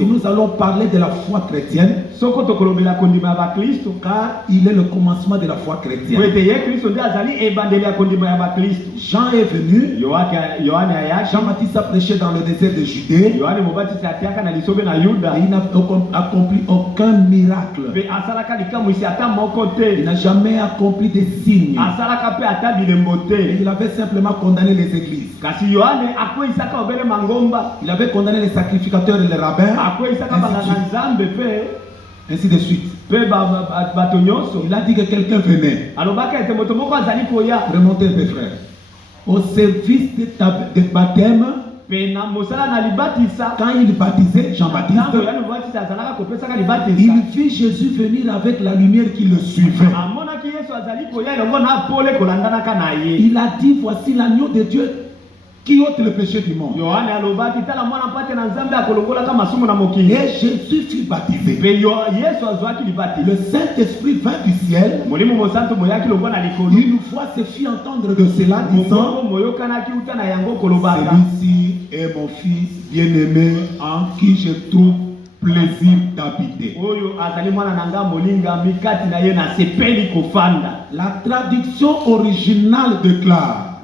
nous allons parler de la foi chrétienne, car il est le commencement de la foi chrétienne. Jean est venu, Jean-Baptiste a prêché dans le désert de Judée, et il n'a accompli aucun miracle. Il n'a jamais accompli des signes. Et il avait simplement condamné les églises. Il avait condamné les sacrificateurs et les rabbins, ainsi de suite. Il a dit que quelqu'un venait. Remontez un peu, frère. Au service de baptême, quand il baptisait Jean-Baptiste, il vit Jésus venir avec la lumière qui le suivait. Il a dit, voici l'agneau de Dieu qui ôte le péché du monde. Et Jésus fut baptisé. Le Saint-Esprit vint du ciel. Une fois se fit entendre de cela, disant, celui-ci est mon fils bien-aimé en qui je trouve plaisir d'habiter. La traduction originale déclare,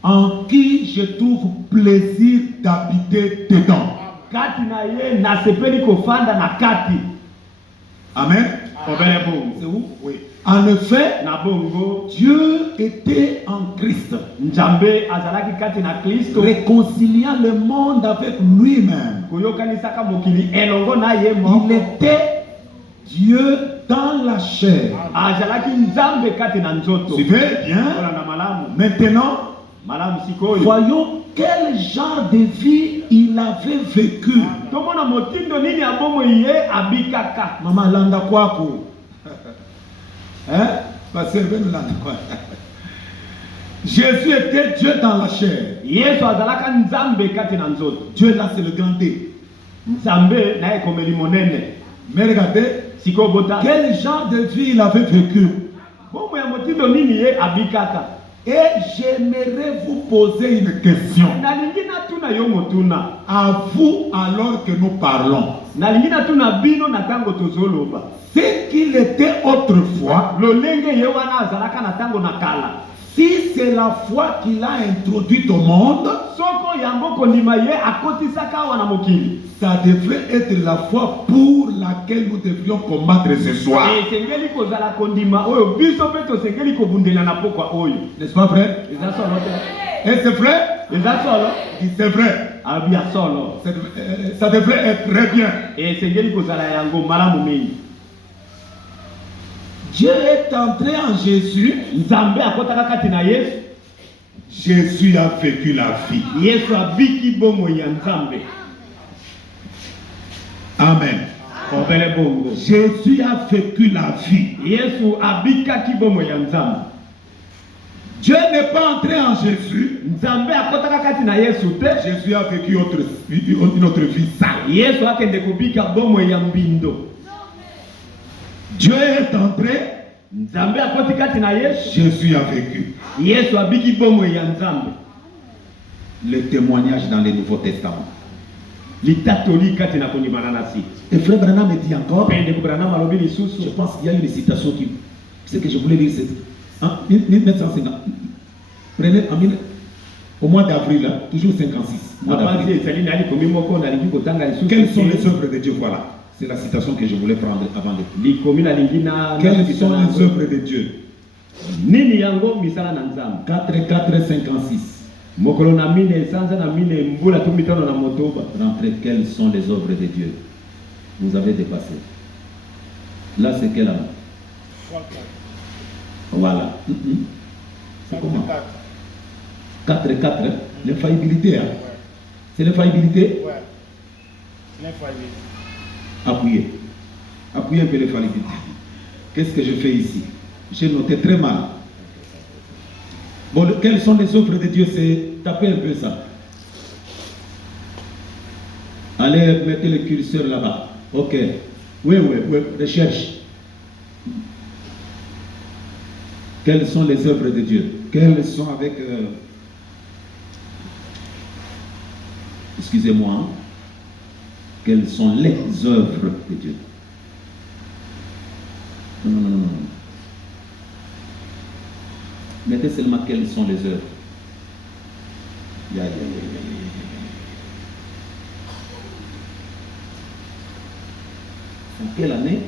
en qui je trouve plaisir d'habiter dedans. Amen. C'est où? Oui. En effet, na bongo Dieu était en Christ, Nzambe azalaki kati na Kristo réconciliant le monde avec lui-même. koyokanisaka mokili elongo na ye Il moko était Dieu dans la chair. azalaki Nzambe kati na nzoto. Suivez bien. Kolanda malamu Maintenant, malamu sikoyo voyons quel genre de vie il avait vécu. tomona motindo nini ya bomoi ye abikaka. Maman landa kwako. Hein? Pasteur Ben landa kwako. Jésus était Dieu dans la chair. Yesu azalaka Nzambe kati na nzoto. Dieu là c'est le grand D. Nzambe na ekomeli monene. Mais regardez, Siko bota quel genre de vie il avait vécu. bomoi ya motindo nini ye abikaka. Et j'aimerais vous poser une question. Nalingi natuna yo motuna. À vous alors que nous parlons. Nalingi natuna bino na tango tozoloba. Ce qu'il était autrefois, Lolenge ye wana azalaka na tango na kala. si c'est la foi qu'il a introduite au monde, Soko yango kondima ye akotisaka wana mokili. ça devrait être la foi pour laquelle nous devrions combattre ce soir. Esengeli kozala kondima oyo biso pe tosengeli kobundela na pokwa oyo. N'est-ce pas vrai? Eza solo te. Et c'est vrai? Eza solo. Il c'est vrai. Abia solo. Ça devrait être très bien. Esengeli kozala yango malamu mingi. Dieu est entré en Jésus. Nzambe akotaka kati na Yesu. Jésus a vécu la vie. Yesu abiki bomo ya Nzambe. Amen. Obele bongo. Jésus a vécu la vie. Yesu abikaki bomo ya Nzambe. Dieu n'est pas entré en Jésus. Nzambe akotaka kati na Yesu te. Jésus a vécu une autre vie sale. Yesu akende kubika bomo ya mbindo. Dieu est entré. Nzambe akoti kati na Yesu. Jésus a vécu. Yesu abiki bomo ya Nzambe. Le témoignage dans le Nouveau Testament. Litatoli kati na kondimana na si. Et frère Branham me dit encore. Pende kubranama malobi Je lisusu. pense qu'il y a une citation qui. Ce que je voulais lire, c'est. En 1950. Prenez au mois d'avril, là, toujours 56. Mois d'avril. Quelles sont les œuvres de Dieu? Voilà. C'est la citation que je voulais prendre avant de. Quelles sont les œuvres de Dieu? 4-4-56. Rentrez, quelles sont les œuvres de Dieu? Vous avez dépassé. Là, c'est quelle année? Voilà. C'est comment? 4-4. L'infaillibilité. Hein? C'est l'infaillibilité? Ouais. L'infaillibilité. Appuyez. Appuyez un peu l'infaillibilité. Qu'est-ce que je fais ici? J'ai noté très mal. Bon, quelles sont les œuvres de Dieu? C'est taper un peu ça. Allez, mettez le curseur là-bas. Ok. Oui, recherche. Quelles sont les œuvres de Dieu? Quelles sont avec... Excusez-moi. Hein? Quelles sont les œuvres de Dieu? Non. Mettez seulement quelles sont les œuvres. En quelle année?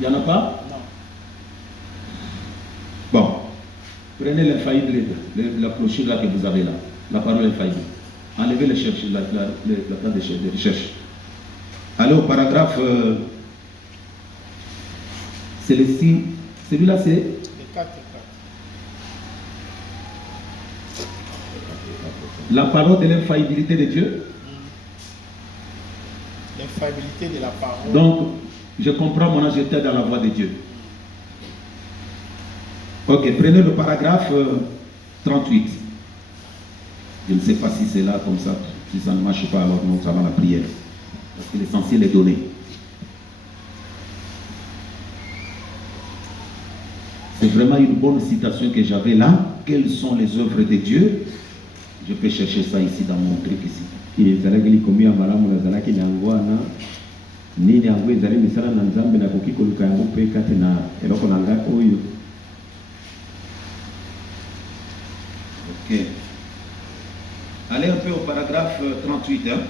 Il n'y en a pas? Non. Bon. Prenez l'infaillible, la clochure là que vous avez là. La parole infaillible. Enlevez la table de recherche. Allez au paragraphe. Celui-ci. Celui-là c'est. Les 4-4. La parole de l'infaillibilité de Dieu. L'infaillibilité de la parole. Donc, je comprends mon âge, j'étais dans la voie de Dieu. Ok, prenez le paragraphe 38. Je ne sais pas si c'est là comme ça. Si ça ne marche pas, alors nous allons la prière. Parce que l'essentiel est donné. C'est vraiment une bonne citation que j'avais là. Quelles sont les œuvres de Dieu? Je peux chercher ça ici dans mon truc ici. Ok. Allez un peu au paragraphe 38. Hein?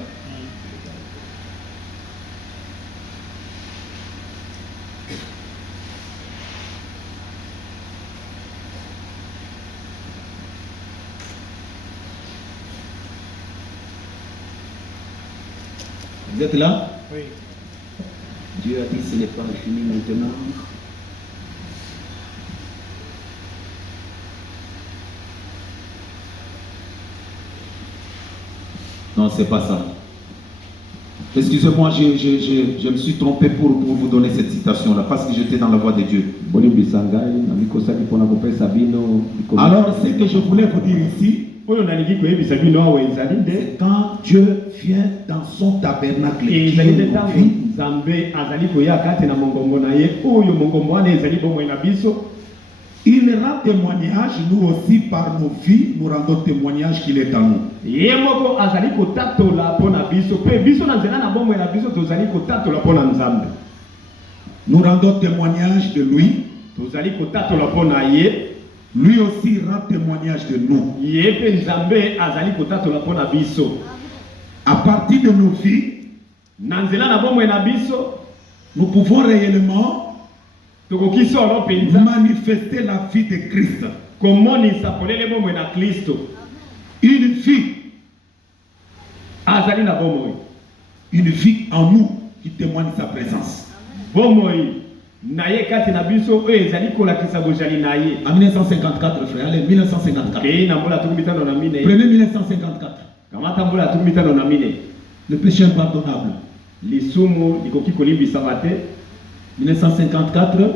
Vous êtes là? Oui. Dieu a dit ce n'est pas fini maintenant. Non, c'est pas ça. Excusez-moi, je me suis trompé pour vous donner cette citation-là, parce que j'étais dans la voie de Dieu. Alors, ce que je voulais vous dire ici, c'est quand Dieu vient dans son tabernacle, il rend témoignage, nous aussi par nos vies, nous rendons témoignage qu'il est en nous. Nous rendons témoignage de lui. Lui aussi rend témoignage de nous. À partir de nos vies, nous pouvons réellement manifester la vie de Christ. Une vie en nous qui témoigne sa présence. En 1954, frère, allez, 1954. Prenez 1954. Le péché impardonnable. 1954.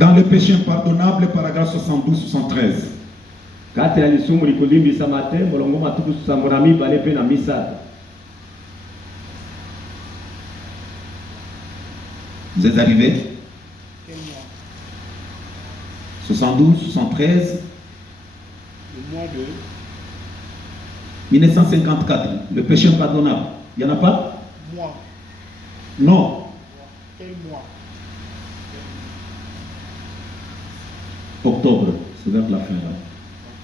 Dans le péché impardonnable, paragraphe 72-73. Vous êtes arrivés? Quel mois? 72, 73. Le mois de 1954. Le péché impardonnable. Il n'y en a pas? mois. Non. Quel mois? Octobre. C'est vers la fin là.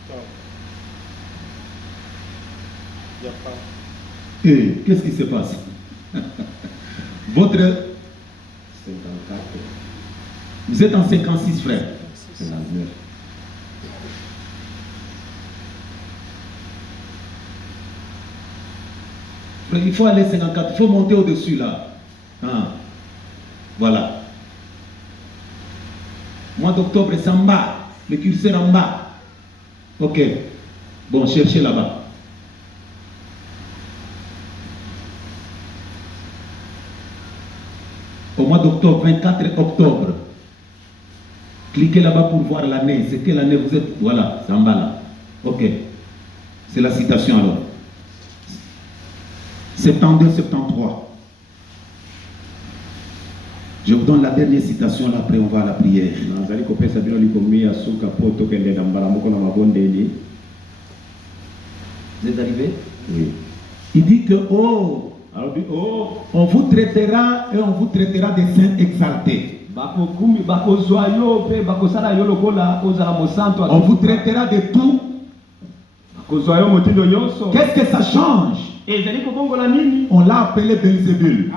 Octobre. Il n'y a pas. Et qu'est-ce qui se passe? Votre... 54. Vous êtes en 56, frère. 59. Il faut aller 54, il faut monter au-dessus là. Ah. Voilà. Mois d'octobre, c'est en bas. Le curseur en bas. Ok. Bon, cherchez là-bas. Au mois d'octobre, 24 octobre. Cliquez là-bas pour voir l'année. C'est quelle année vous êtes? Voilà, c'est en bas là. Ok. C'est la citation alors. 72, 73. Je vous donne la dernière citation, là, après on va à la prière. Vous êtes arrivé? Oui. Il dit que, on vous traitera et on vous traitera des saints exaltés. On vous traitera de tout. Qu'est-ce que ça change? On l'a appelé Belzébul.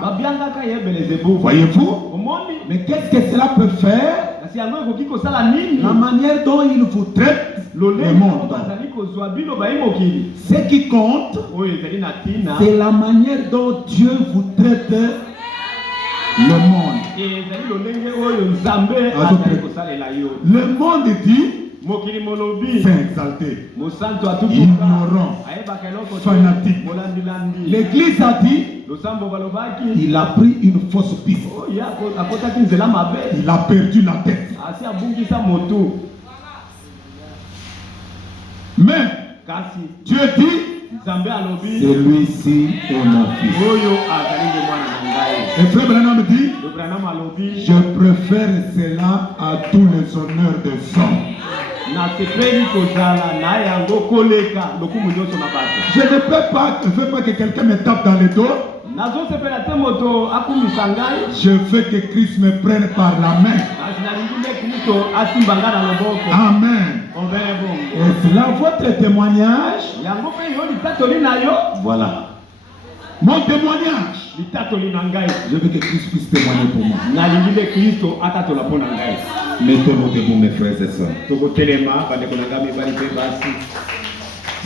Voyez-vous? Mais qu'est-ce que cela peut faire? La manière dont il vous traite le monde. Ce qui compte, c'est la manière dont Dieu vous traite le monde. Le monde dit c'est exalté, ignorant, fanatique. L'église a dit il a pris une fausse piste. Il a perdu la tête. Mais Dieu dit celui-ci est mon fils. Et frère Branham dit je préfère cela à tous les honneurs des hommes. Je ne veux pas que quelqu'un me tape dans le dos. Je veux que Christ me prenne par la main. Amen. Et cela, votre témoignage. Voilà. Mon témoignage. Je veux que Christ puisse témoigner pour moi. Mettons-nous debout, mes frères et sœurs.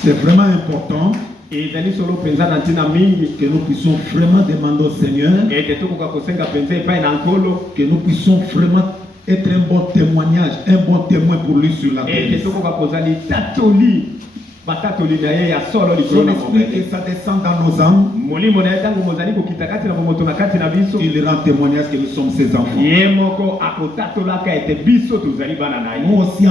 C'est vraiment important ezali solo penza na ntina mingi que nous puissions vraiment demander au Seigneur, ete tokoka kosenga penza epai na nkolo que nous puissions vraiment être un bon témoignage, un bon témoin pour lui sur la terre. ete tokoka kozali tatoli batatoli na ye ya solo likolo Son na esprit, bomele et ça descend dans nos âmes, molimo na ye ntango mozali kokita kati na bomoto na kati na biso il rend témoignage que nous sommes ses enfants. ye moko akotatolaka ete biso tozali bana na ye Nous aussi,